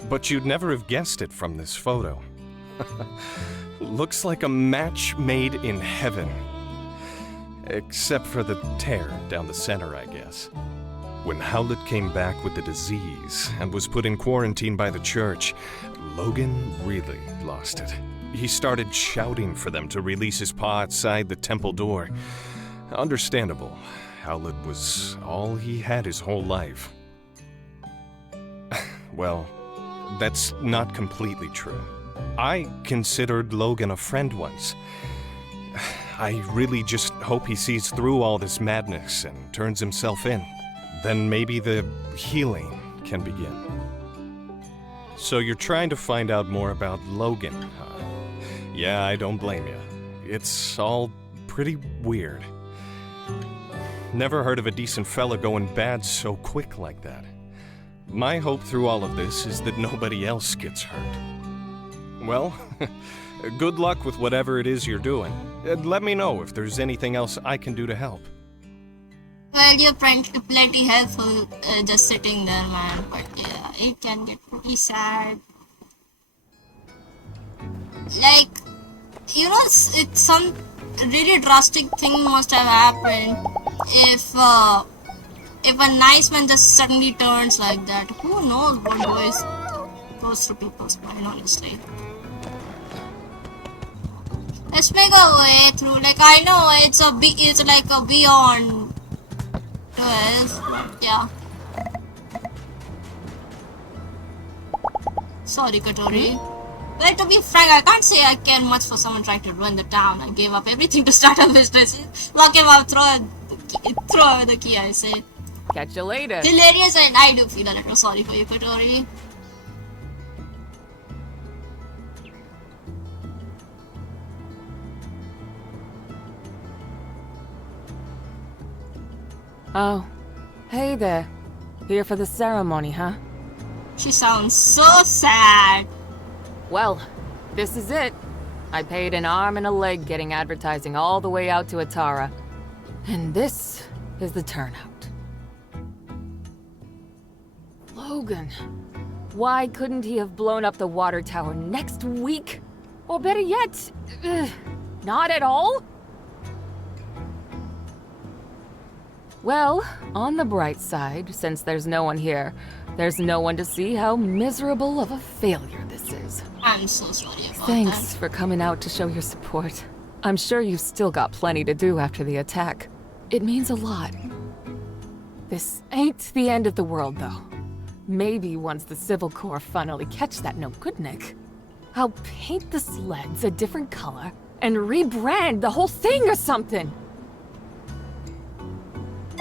But you'd never have guessed it from this photo. Looks like a match made in heaven. Except for the tear down the center, I guess. When Howlett came back with the disease and was put in quarantine by the church, Logan really lost it. He started shouting for them to release his paw outside the temple door. Understandable. Howlett was all he had his whole life. Well, that's not completely true. I considered Logan a friend once. I really just hope he sees through all this madness and turns himself in. Then maybe the healing can begin. So you're trying to find out more about Logan, huh? Yeah, I don't blame you. It's all pretty weird. Never heard of a decent fella going bad so quick like that. My hope through all of this is that nobody else gets hurt. Well, good luck with whatever it is you're doing. Let me know if there's anything else I can do to help. Well, you're plenty helpful just sitting there, man. But yeah, it can get pretty sad. Like, you know, it's some really drastic thing must have happened if a nice man just suddenly turns like that. Who knows what goes through people's mind, honestly. Let's make our way through. Like, I know it's like a beyond 12, but yeah. Sorry, Katori. Well, to be frank, I can't say I care much for someone trying to ruin the town. I gave up everything to start a business. Lock him up, throw away the key, I say. Catch you later. Hilarious, and I do feel a little sorry for you, Katori. Oh, hey there. Here for the ceremony, huh? She sounds so sad. Well, this is it. I paid an arm and a leg getting advertising all the way out to Atara. And this is the turnout. Logan, why couldn't he have blown up the water tower next week? Or better yet, not at all? Well, on the bright side, since there's no one here, there's no one to see how miserable of a failure this is. I'm so sorry about Thanks for coming out to show your support. I'm sure you've still got plenty to do after the attack. It means a lot. This ain't the end of the world, though. Maybe once the Civil Corps finally catch that no-good-Nick, I'll paint the sleds a different color and rebrand the whole thing or something.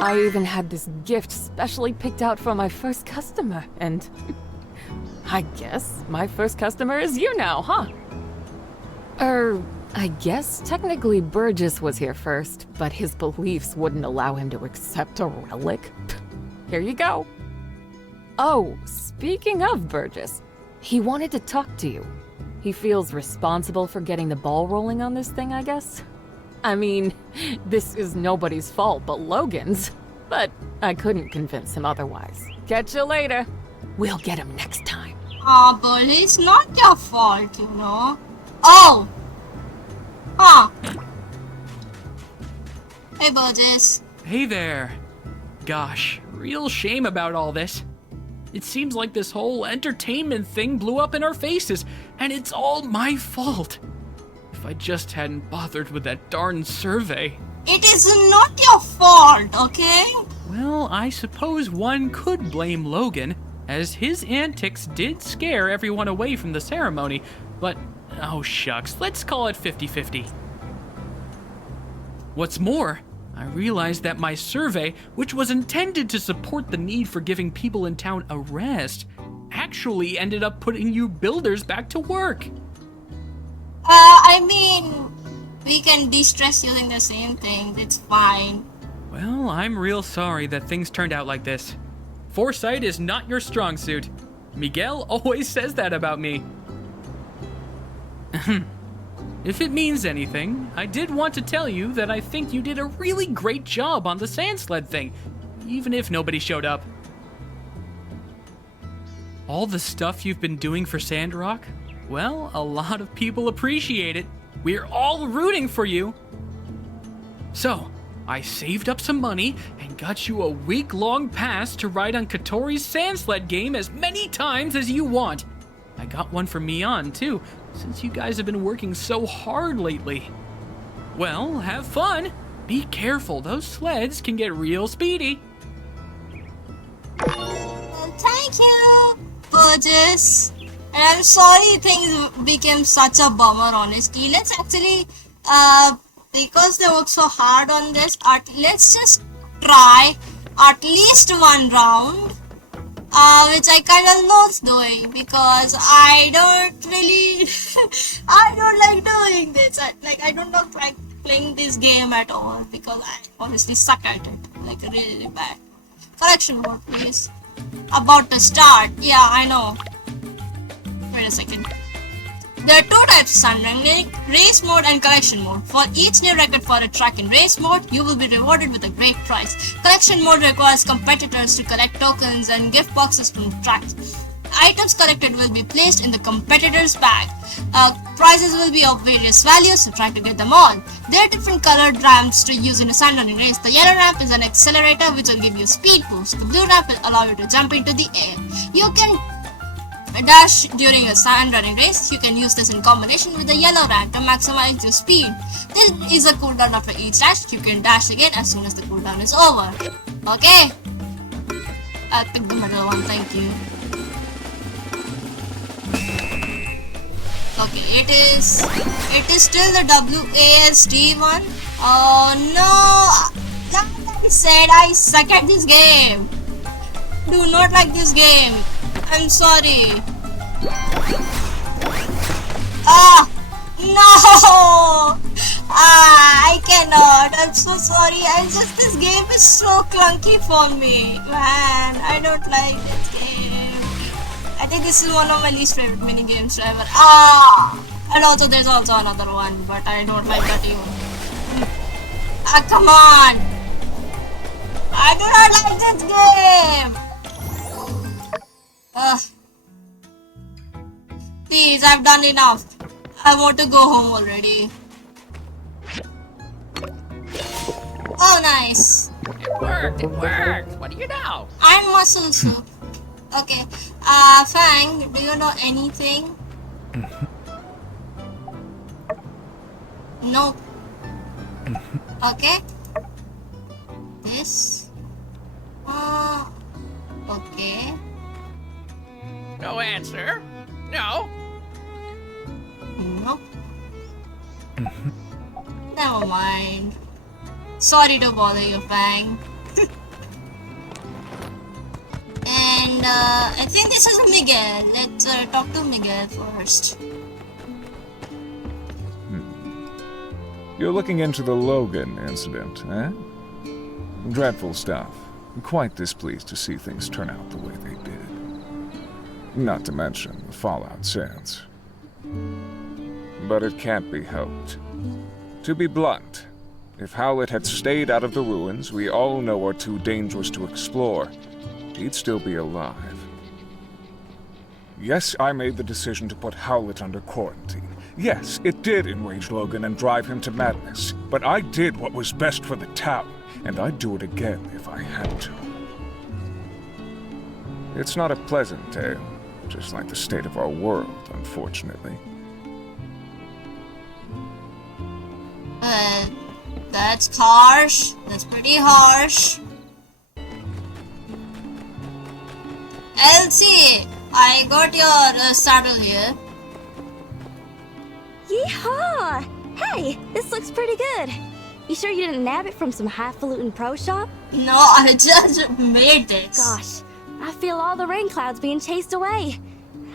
I even had this gift specially picked out for my first customer, and I guess my first customer is you now, huh? I guess technically Burgess was here first, but his beliefs wouldn't allow him to accept a relic. Here you go. Oh, speaking of Burgess, he wanted to talk to you. He feels responsible for getting the ball rolling on this thing, I guess. I mean, this is nobody's fault but Logan's, but I couldn't convince him otherwise. Catch you later. We'll get him next time. But it's not your fault, you know. Oh! Huh. Hey, Burgess. Hey there. Gosh, real shame about all this. It seems like this whole entertainment thing blew up in our faces, and it's all my fault. If I just hadn't bothered with that darn survey. It is not your fault, okay? Well, I suppose one could blame Logan, as his antics did scare everyone away from the ceremony, but oh shucks, let's call it 50-50. What's more, I realized that my survey, which was intended to support the need for giving people in town a rest, actually ended up putting you builders back to work. I mean, we can de-stress using the same thing, it's fine. Well, I'm real sorry that things turned out like this. Foresight is not your strong suit. Miguel always says that about me. If it means anything, I did want to tell you that I think you did a really great job on the sand sled thing, even if nobody showed up. All the stuff you've been doing for Sandrock, well, a lot of people appreciate it. We're all rooting for you. So, I saved up some money and got you a week-long pass to ride on Katori's sand sled game as many times as you want. I got one for Mian, too, since you guys have been working so hard lately. Well, have fun. Be careful, those sleds can get real speedy. Well, thank you, Burgess. And I'm sorry things became such a bummer, honestly. Let's actually, because they worked so hard on this, let's just try at least one round. Which I kind of loathe doing because I don't really, I don't like doing this. I don't like playing this game at all because I honestly suck at it, like really bad. Correction mode, please. About to start. Yeah, I know. Wait a second. There are two types of Sandrock, race mode and collection mode. For each new record for a track in race mode, you will be rewarded with a great prize. Collection mode requires competitors to collect tokens and gift boxes from tracks. Items collected will be placed in the competitor's bag. Prizes will be of various values, so try to get them all. There are different colored ramps to use in a sand running race. The yellow ramp is an accelerator which will give you speed boost. The blue ramp will allow you to jump into the air. You can dash during a sand running race. You can use this in combination with the yellow ramp to maximize your speed. There is a cooldown after each dash. You can dash again as soon as the cooldown is over. Okay. I'll pick the middle one, thank you. Okay, it is still the WASD one. Oh no! Like I said, I suck at this game. Do not like this game. I'm sorry. No! I cannot. I'm so sorry. This game is so clunky for me. Man, I don't like this game. I think this is one of my least favorite mini games ever. And also there's also another one, but I don't like that even. Come on! I do not like this game! Please, I've done enough. I want to go home already. Oh, nice. It worked, it worked. What do you know? I'm muscle soup. Okay. Fang, do you know anything? Nope. Okay. This. Okay. No answer. No. Nope. Never mind. Sorry to bother you, Fang. And I think this is Miguel. Let's talk to Miguel first. You're looking into the Logan incident, eh? Dreadful stuff. Quite displeased to see things turn out the way they did. Not to mention the fallout since. But it can't be helped. To be blunt, if Howlett had stayed out of the ruins we all know are too dangerous to explore, he'd still be alive. Yes, I made the decision to put Howlett under quarantine. Yes, it did enrage Logan and drive him to madness. But I did what was best for the town, and I'd do it again if I had to. It's not a pleasant tale, just like the state of our world, unfortunately. That's harsh. That's pretty harsh. Elsie, I got your saddle here. Yeehaw! Hey, this looks pretty good. You sure you didn't nab it from some highfalutin pro shop? No, I just made this. Gosh, I feel all the rain clouds being chased away.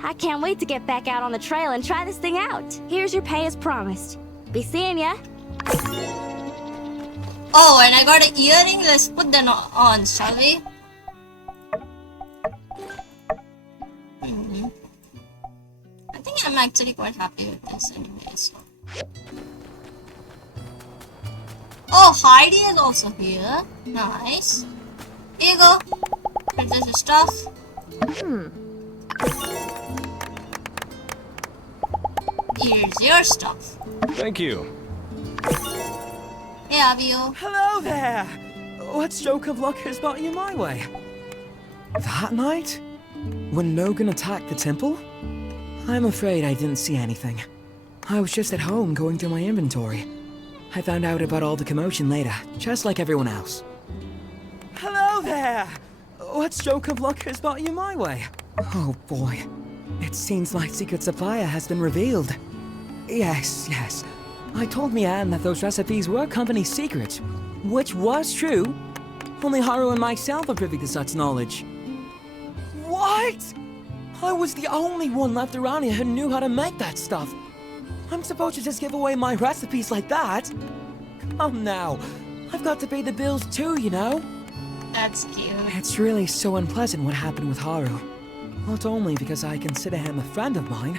I can't wait to get back out on the trail and try this thing out. Here's your pay as promised. Be seeing ya. Oh, and I got an earring. Let's put them on, shall we? I think I'm actually quite happy with this anyway, so. Oh, Heidi is also here. Nice. Here you go. Here's your stuff. Here's your stuff. Thank you. Hey, Avio. Hello there! What stroke of luck has brought you my way? That night? When Logan attacked the temple? I'm afraid I didn't see anything. I was just at home going through my inventory. I found out about all the commotion later, just like everyone else. Hello there! What stroke of luck has brought you my way? Oh boy. It seems my secret supplier has been revealed. Yes. I told Mian that those recipes were company secrets, which was true. Only Haru and myself are privy to such knowledge. What? I was the only one left around here who knew how to make that stuff. I'm supposed to just give away my recipes like that? Come now. I've got to pay the bills too, you know? That's cute. It's really so unpleasant what happened with Haru. Not only because I consider him a friend of mine,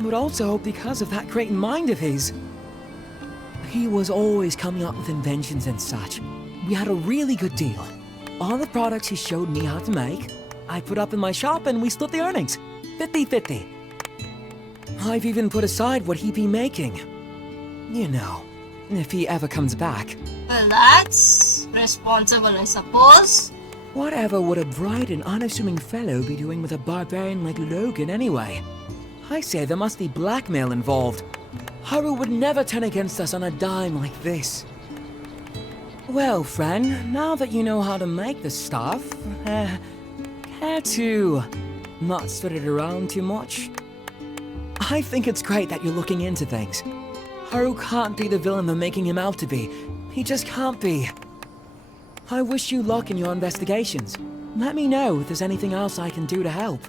but also because of that great mind of his. He was always coming up with inventions and such. We had a really good deal. All the products he showed me how to make, I put up in my shop and we split the earnings. 50-50. I've even put aside what he'd be making. You know, if he ever comes back. Well, that's responsible, I suppose. Whatever would a bright and unassuming fellow be doing with a barbarian like Logan anyway? I say there must be blackmail involved. Haru would never turn against us on a dime like this. Well, friend, now that you know how to make the stuff, care to not spread it around too much? I think it's great that you're looking into things. Haru can't be the villain they're making him out to be. He just can't be. I wish you luck in your investigations. Let me know if there's anything else I can do to help.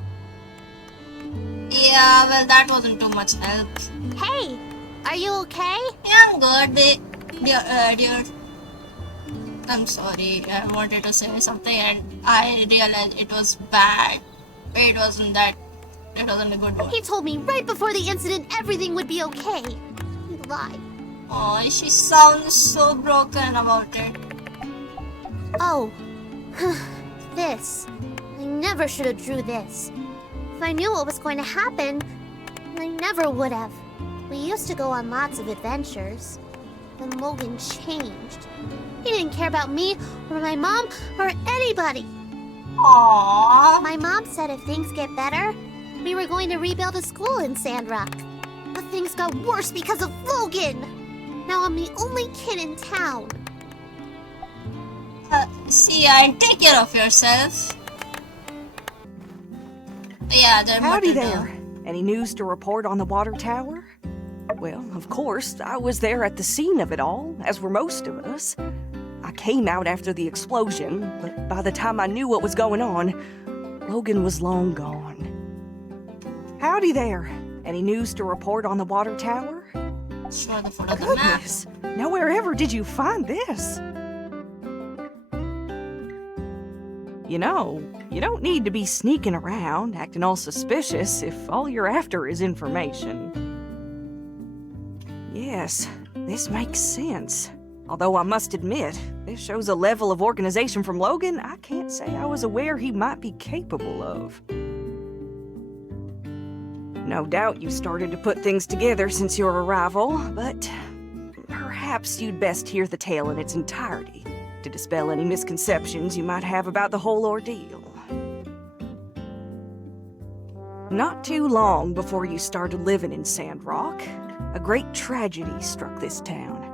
Yeah, well, that wasn't too much help. Hey, are you okay? Yeah, I'm good, dear. I'm sorry, I wanted to say something and I realized it was bad. It wasn't a good one. He told me right before the incident everything would be okay. He lied. Oh, she sounds so broken about it. Oh, this. I never should have drew this. If I knew what was going to happen, I never would have. We used to go on lots of adventures. Then Logan changed. He didn't care about me, or my mom, or anybody. Aww. My mom said if things get better, we were going to rebuild a school in Sandrock. But things got worse because of Logan. Now I'm the only kid in town. See, and take care of yourself. Yeah, they're Howdy there. Any news to report on the water tower? Well, of course, I was there at the scene of it all, as were most of us. I came out after the explosion, but by the time I knew what was going on, Logan was long gone. Howdy there. Any news to report on the water tower? Show the photo of the map. Goodness, nowhere ever did you find this. You know, you don't need to be sneaking around, acting all suspicious if all you're after is information. Yes, this makes sense. Although I must admit, this shows a level of organization from Logan I can't say I was aware he might be capable of. No doubt you started to put things together since your arrival, but perhaps you'd best hear the tale in its entirety to dispel any misconceptions you might have about the whole ordeal. Not too long before you started living in Sandrock, a great tragedy struck this town.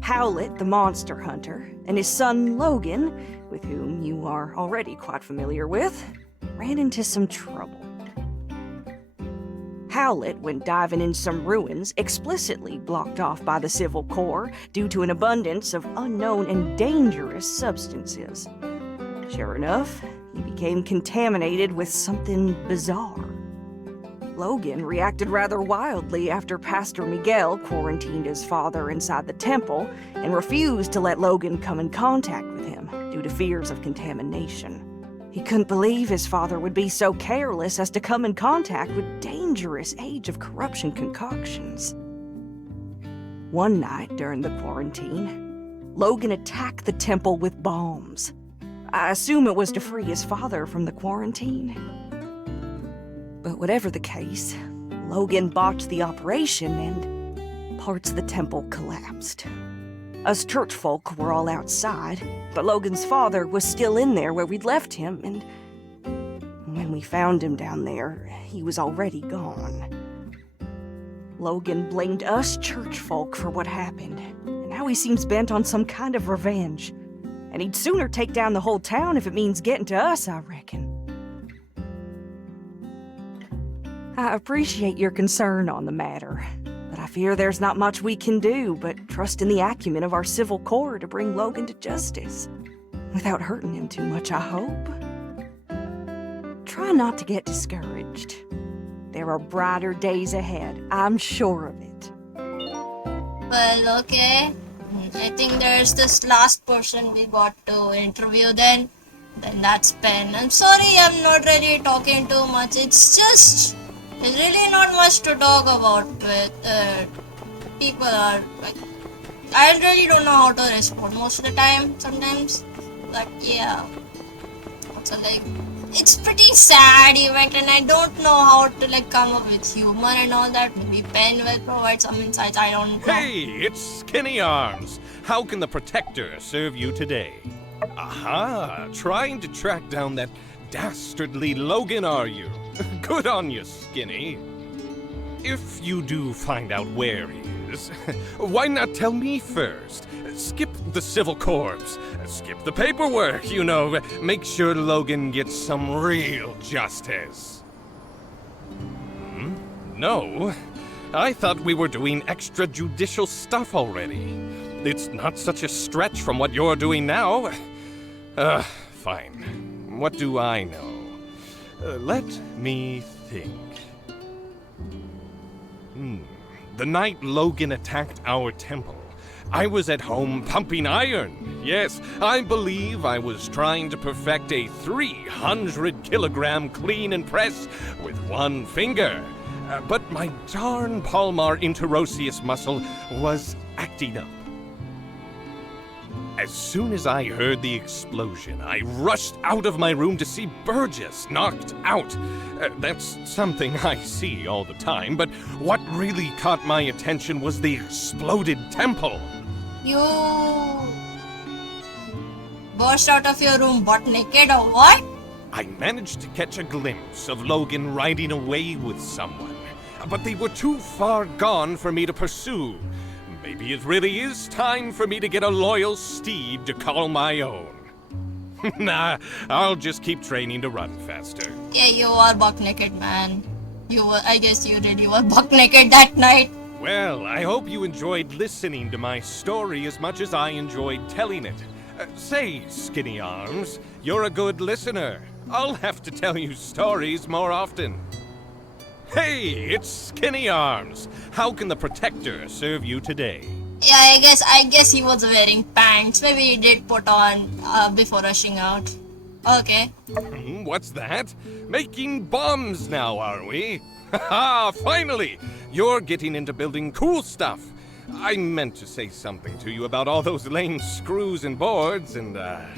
Howlett, the monster hunter, and his son Logan, with whom you are already quite familiar with, ran into some trouble. Howlett, when diving in some ruins, explicitly blocked off by the Civil Corps due to an abundance of unknown and dangerous substances. Sure enough, he became contaminated with something bizarre. Logan reacted rather wildly after Pastor Miguel quarantined his father inside the temple and refused to let Logan come in contact with him due to fears of contamination. He couldn't believe his father would be so careless as to come in contact with dangerous Age of Corruption concoctions. One night during the quarantine, Logan attacked the temple with bombs. I assume it was to free his father from the quarantine. But whatever the case, Logan botched the operation and parts of the temple collapsed. Us church folk were all outside, but Logan's father was still in there where we'd left him, and when we found him down there, he was already gone. Logan blamed us church folk for what happened, and now he seems bent on some kind of revenge. And he'd sooner take down the whole town if it means getting to us, I reckon. I appreciate your concern on the matter, but I fear there's not much we can do but trust in the acumen of our Civil Corps to bring Logan to justice. Without hurting him too much, I hope. Try not to get discouraged. There are brighter days ahead, I'm sure of it. Well, okay. I think there's this last person we got to interview then that's Ben. I'm sorry I'm not really talking too much. It's just, there's really not much to talk about with people are like, I really don't know how to respond most of the time sometimes. But yeah. Also like, it's pretty sad event and I don't know how to like come up with humor and all that. Maybe Ben will provide some insights, I don't know. Hey, it's Skinny Arms. How can the Protector serve you today? Aha, trying to track down that dastardly Logan, are you? Good on you, Skinny. If you do find out where he is, why not tell me first? Skip the Civil Corps. Skip the paperwork, you know. Make sure Logan gets some real justice. No? I thought we were doing extrajudicial stuff already. It's not such a stretch from what you're doing now. Fine. What do I know? Let me think. The night Logan attacked our temple, I was at home pumping iron. Yes, I believe I was trying to perfect a 300-kilogram clean and press with one finger. But my darn palmar interosseous muscle was acting up. As soon as I heard the explosion, I rushed out of my room to see Burgess knocked out. That's something I see all the time, but what really caught my attention was the exploded temple. You burst out of your room butt naked or what? I managed to catch a glimpse of Logan riding away with someone, but they were too far gone for me to pursue. Maybe it really is time for me to get a loyal steed to call my own. Nah, I'll just keep training to run faster. Yeah, you are buck naked, man. I guess you really were buck naked that night. Well, I hope you enjoyed listening to my story as much as I enjoyed telling it. Say, Skinny Arms, you're a good listener. I'll have to tell you stories more often. Hey, it's Skinny Arms. How can the Protector serve you today? Yeah, I guess he was wearing pants. Maybe he did put on before rushing out. Okay. What's that? Making bombs now, are we? Haha, finally! You're getting into building cool stuff. I meant to say something to you about all those lame screws and boards and, I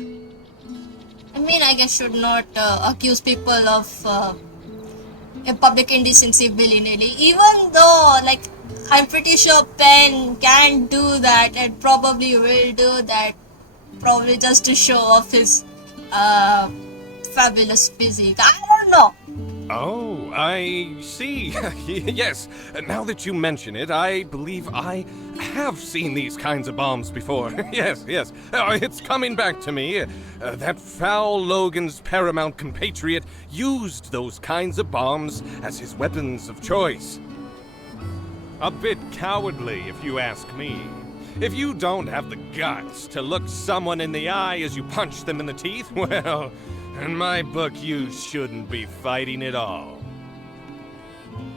mean, I guess should not accuse people of a public indecency willy-nilly. Even though, like, I'm pretty sure Penn can do that and probably will do that. Probably just to show off his fabulous physique. I don't know. Oh, I see. Yes, now that you mention it, I believe I have seen these kinds of bombs before. Yes. It's coming back to me. That foul Logan's paramount compatriot used those kinds of bombs as his weapons of choice. A bit cowardly, if you ask me. If you don't have the guts to look someone in the eye as you punch them in the teeth, well, in my book, you shouldn't be fighting at all.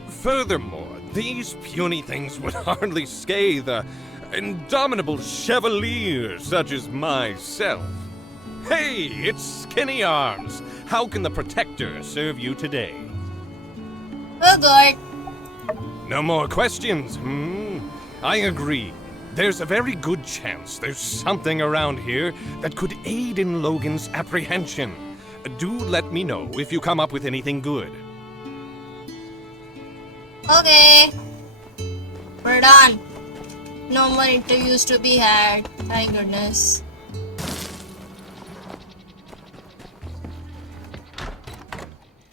Furthermore, these puny things would hardly scathe an indomitable chevalier such as myself. Hey, it's Skinny Arms. How can the Protector serve you today? Oh, God. No more questions, I agree. There's a very good chance there's something around here that could aid in Logan's apprehension. Do let me know if you come up with anything good. Okay. We're done. No more interviews to be had. Thank goodness.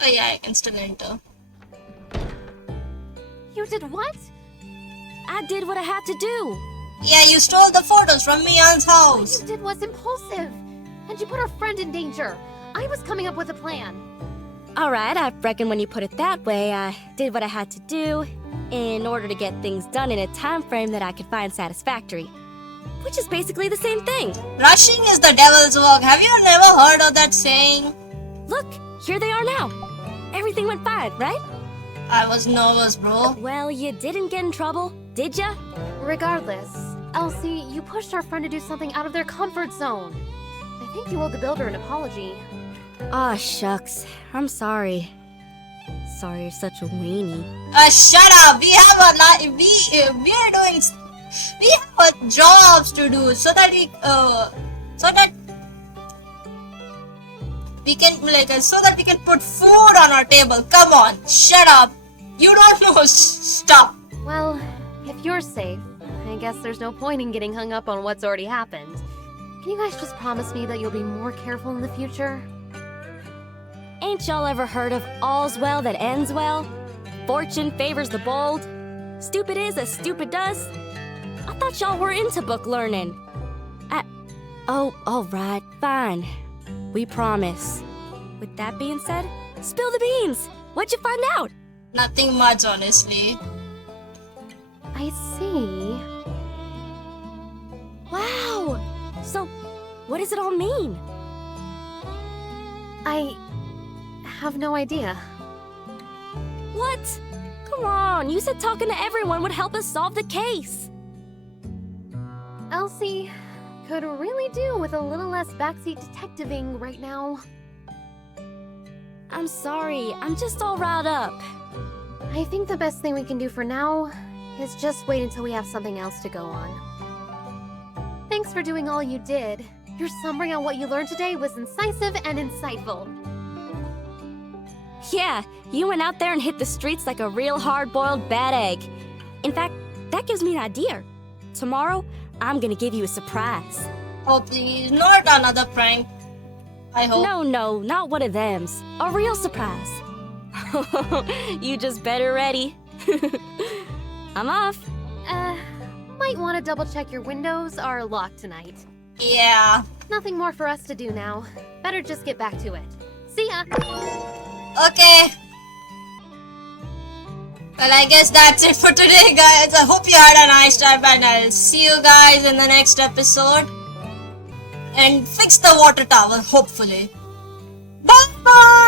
Oh yeah, I can still enter. You did what? I did what I had to do. Yeah, you stole the photos from Mian's house. What you did was impulsive. And you put our friend in danger. I was coming up with a plan. Alright, I reckon when you put it that way, I did what I had to do in order to get things done in a time frame that I could find satisfactory. Which is basically the same thing. Rushing is the devil's work. Have you never heard of that saying? Look, here they are now. Everything went fine, right? I was nervous, bro. Well, you didn't get in trouble, did ya? Regardless, Elsie, you pushed our friend to do something out of their comfort zone. I think you owe the builder an apology. Aw, shucks. I'm sorry. Sorry you're such a weenie. Shut up! We have a lot. We have jobs to do so that we can put food on our table. Come on, shut up! You don't know stuff. Well, if you're safe, I guess there's no point in getting hung up on what's already happened. Can you guys just promise me that you'll be more careful in the future? Ain't y'all ever heard of all's well that ends well? Fortune favors the bold. Stupid is as stupid does. I thought y'all were into book learning. Oh, alright, fine. We promise. With that being said, spill the beans! What'd you find out? Nothing much, honestly. I see. Wow! So, what does it all mean? I have no idea. What? Come on, you said talking to everyone would help us solve the case. Elsie could really do with a little less backseat detectiving right now. I'm sorry, I'm just all riled up. I think the best thing we can do for now is just wait until we have something else to go on. Thanks for doing all you did. Your summary on what you learned today was incisive and insightful. Yeah, you went out there and hit the streets like a real hard-boiled bad egg. In fact, that gives me an idea. Tomorrow, I'm gonna give you a surprise. Oh please, not another prank. I hope. No, not one of thems. A real surprise. You just better ready. I'm off. Might want to double check your windows are locked tonight. Yeah. Nothing more for us to do now. Better just get back to it. See ya! Okay. Well, I guess that's it for today, guys. I hope you had a nice time and I'll see you guys in the next episode. and fix the water tower, hopefully. Bye bye!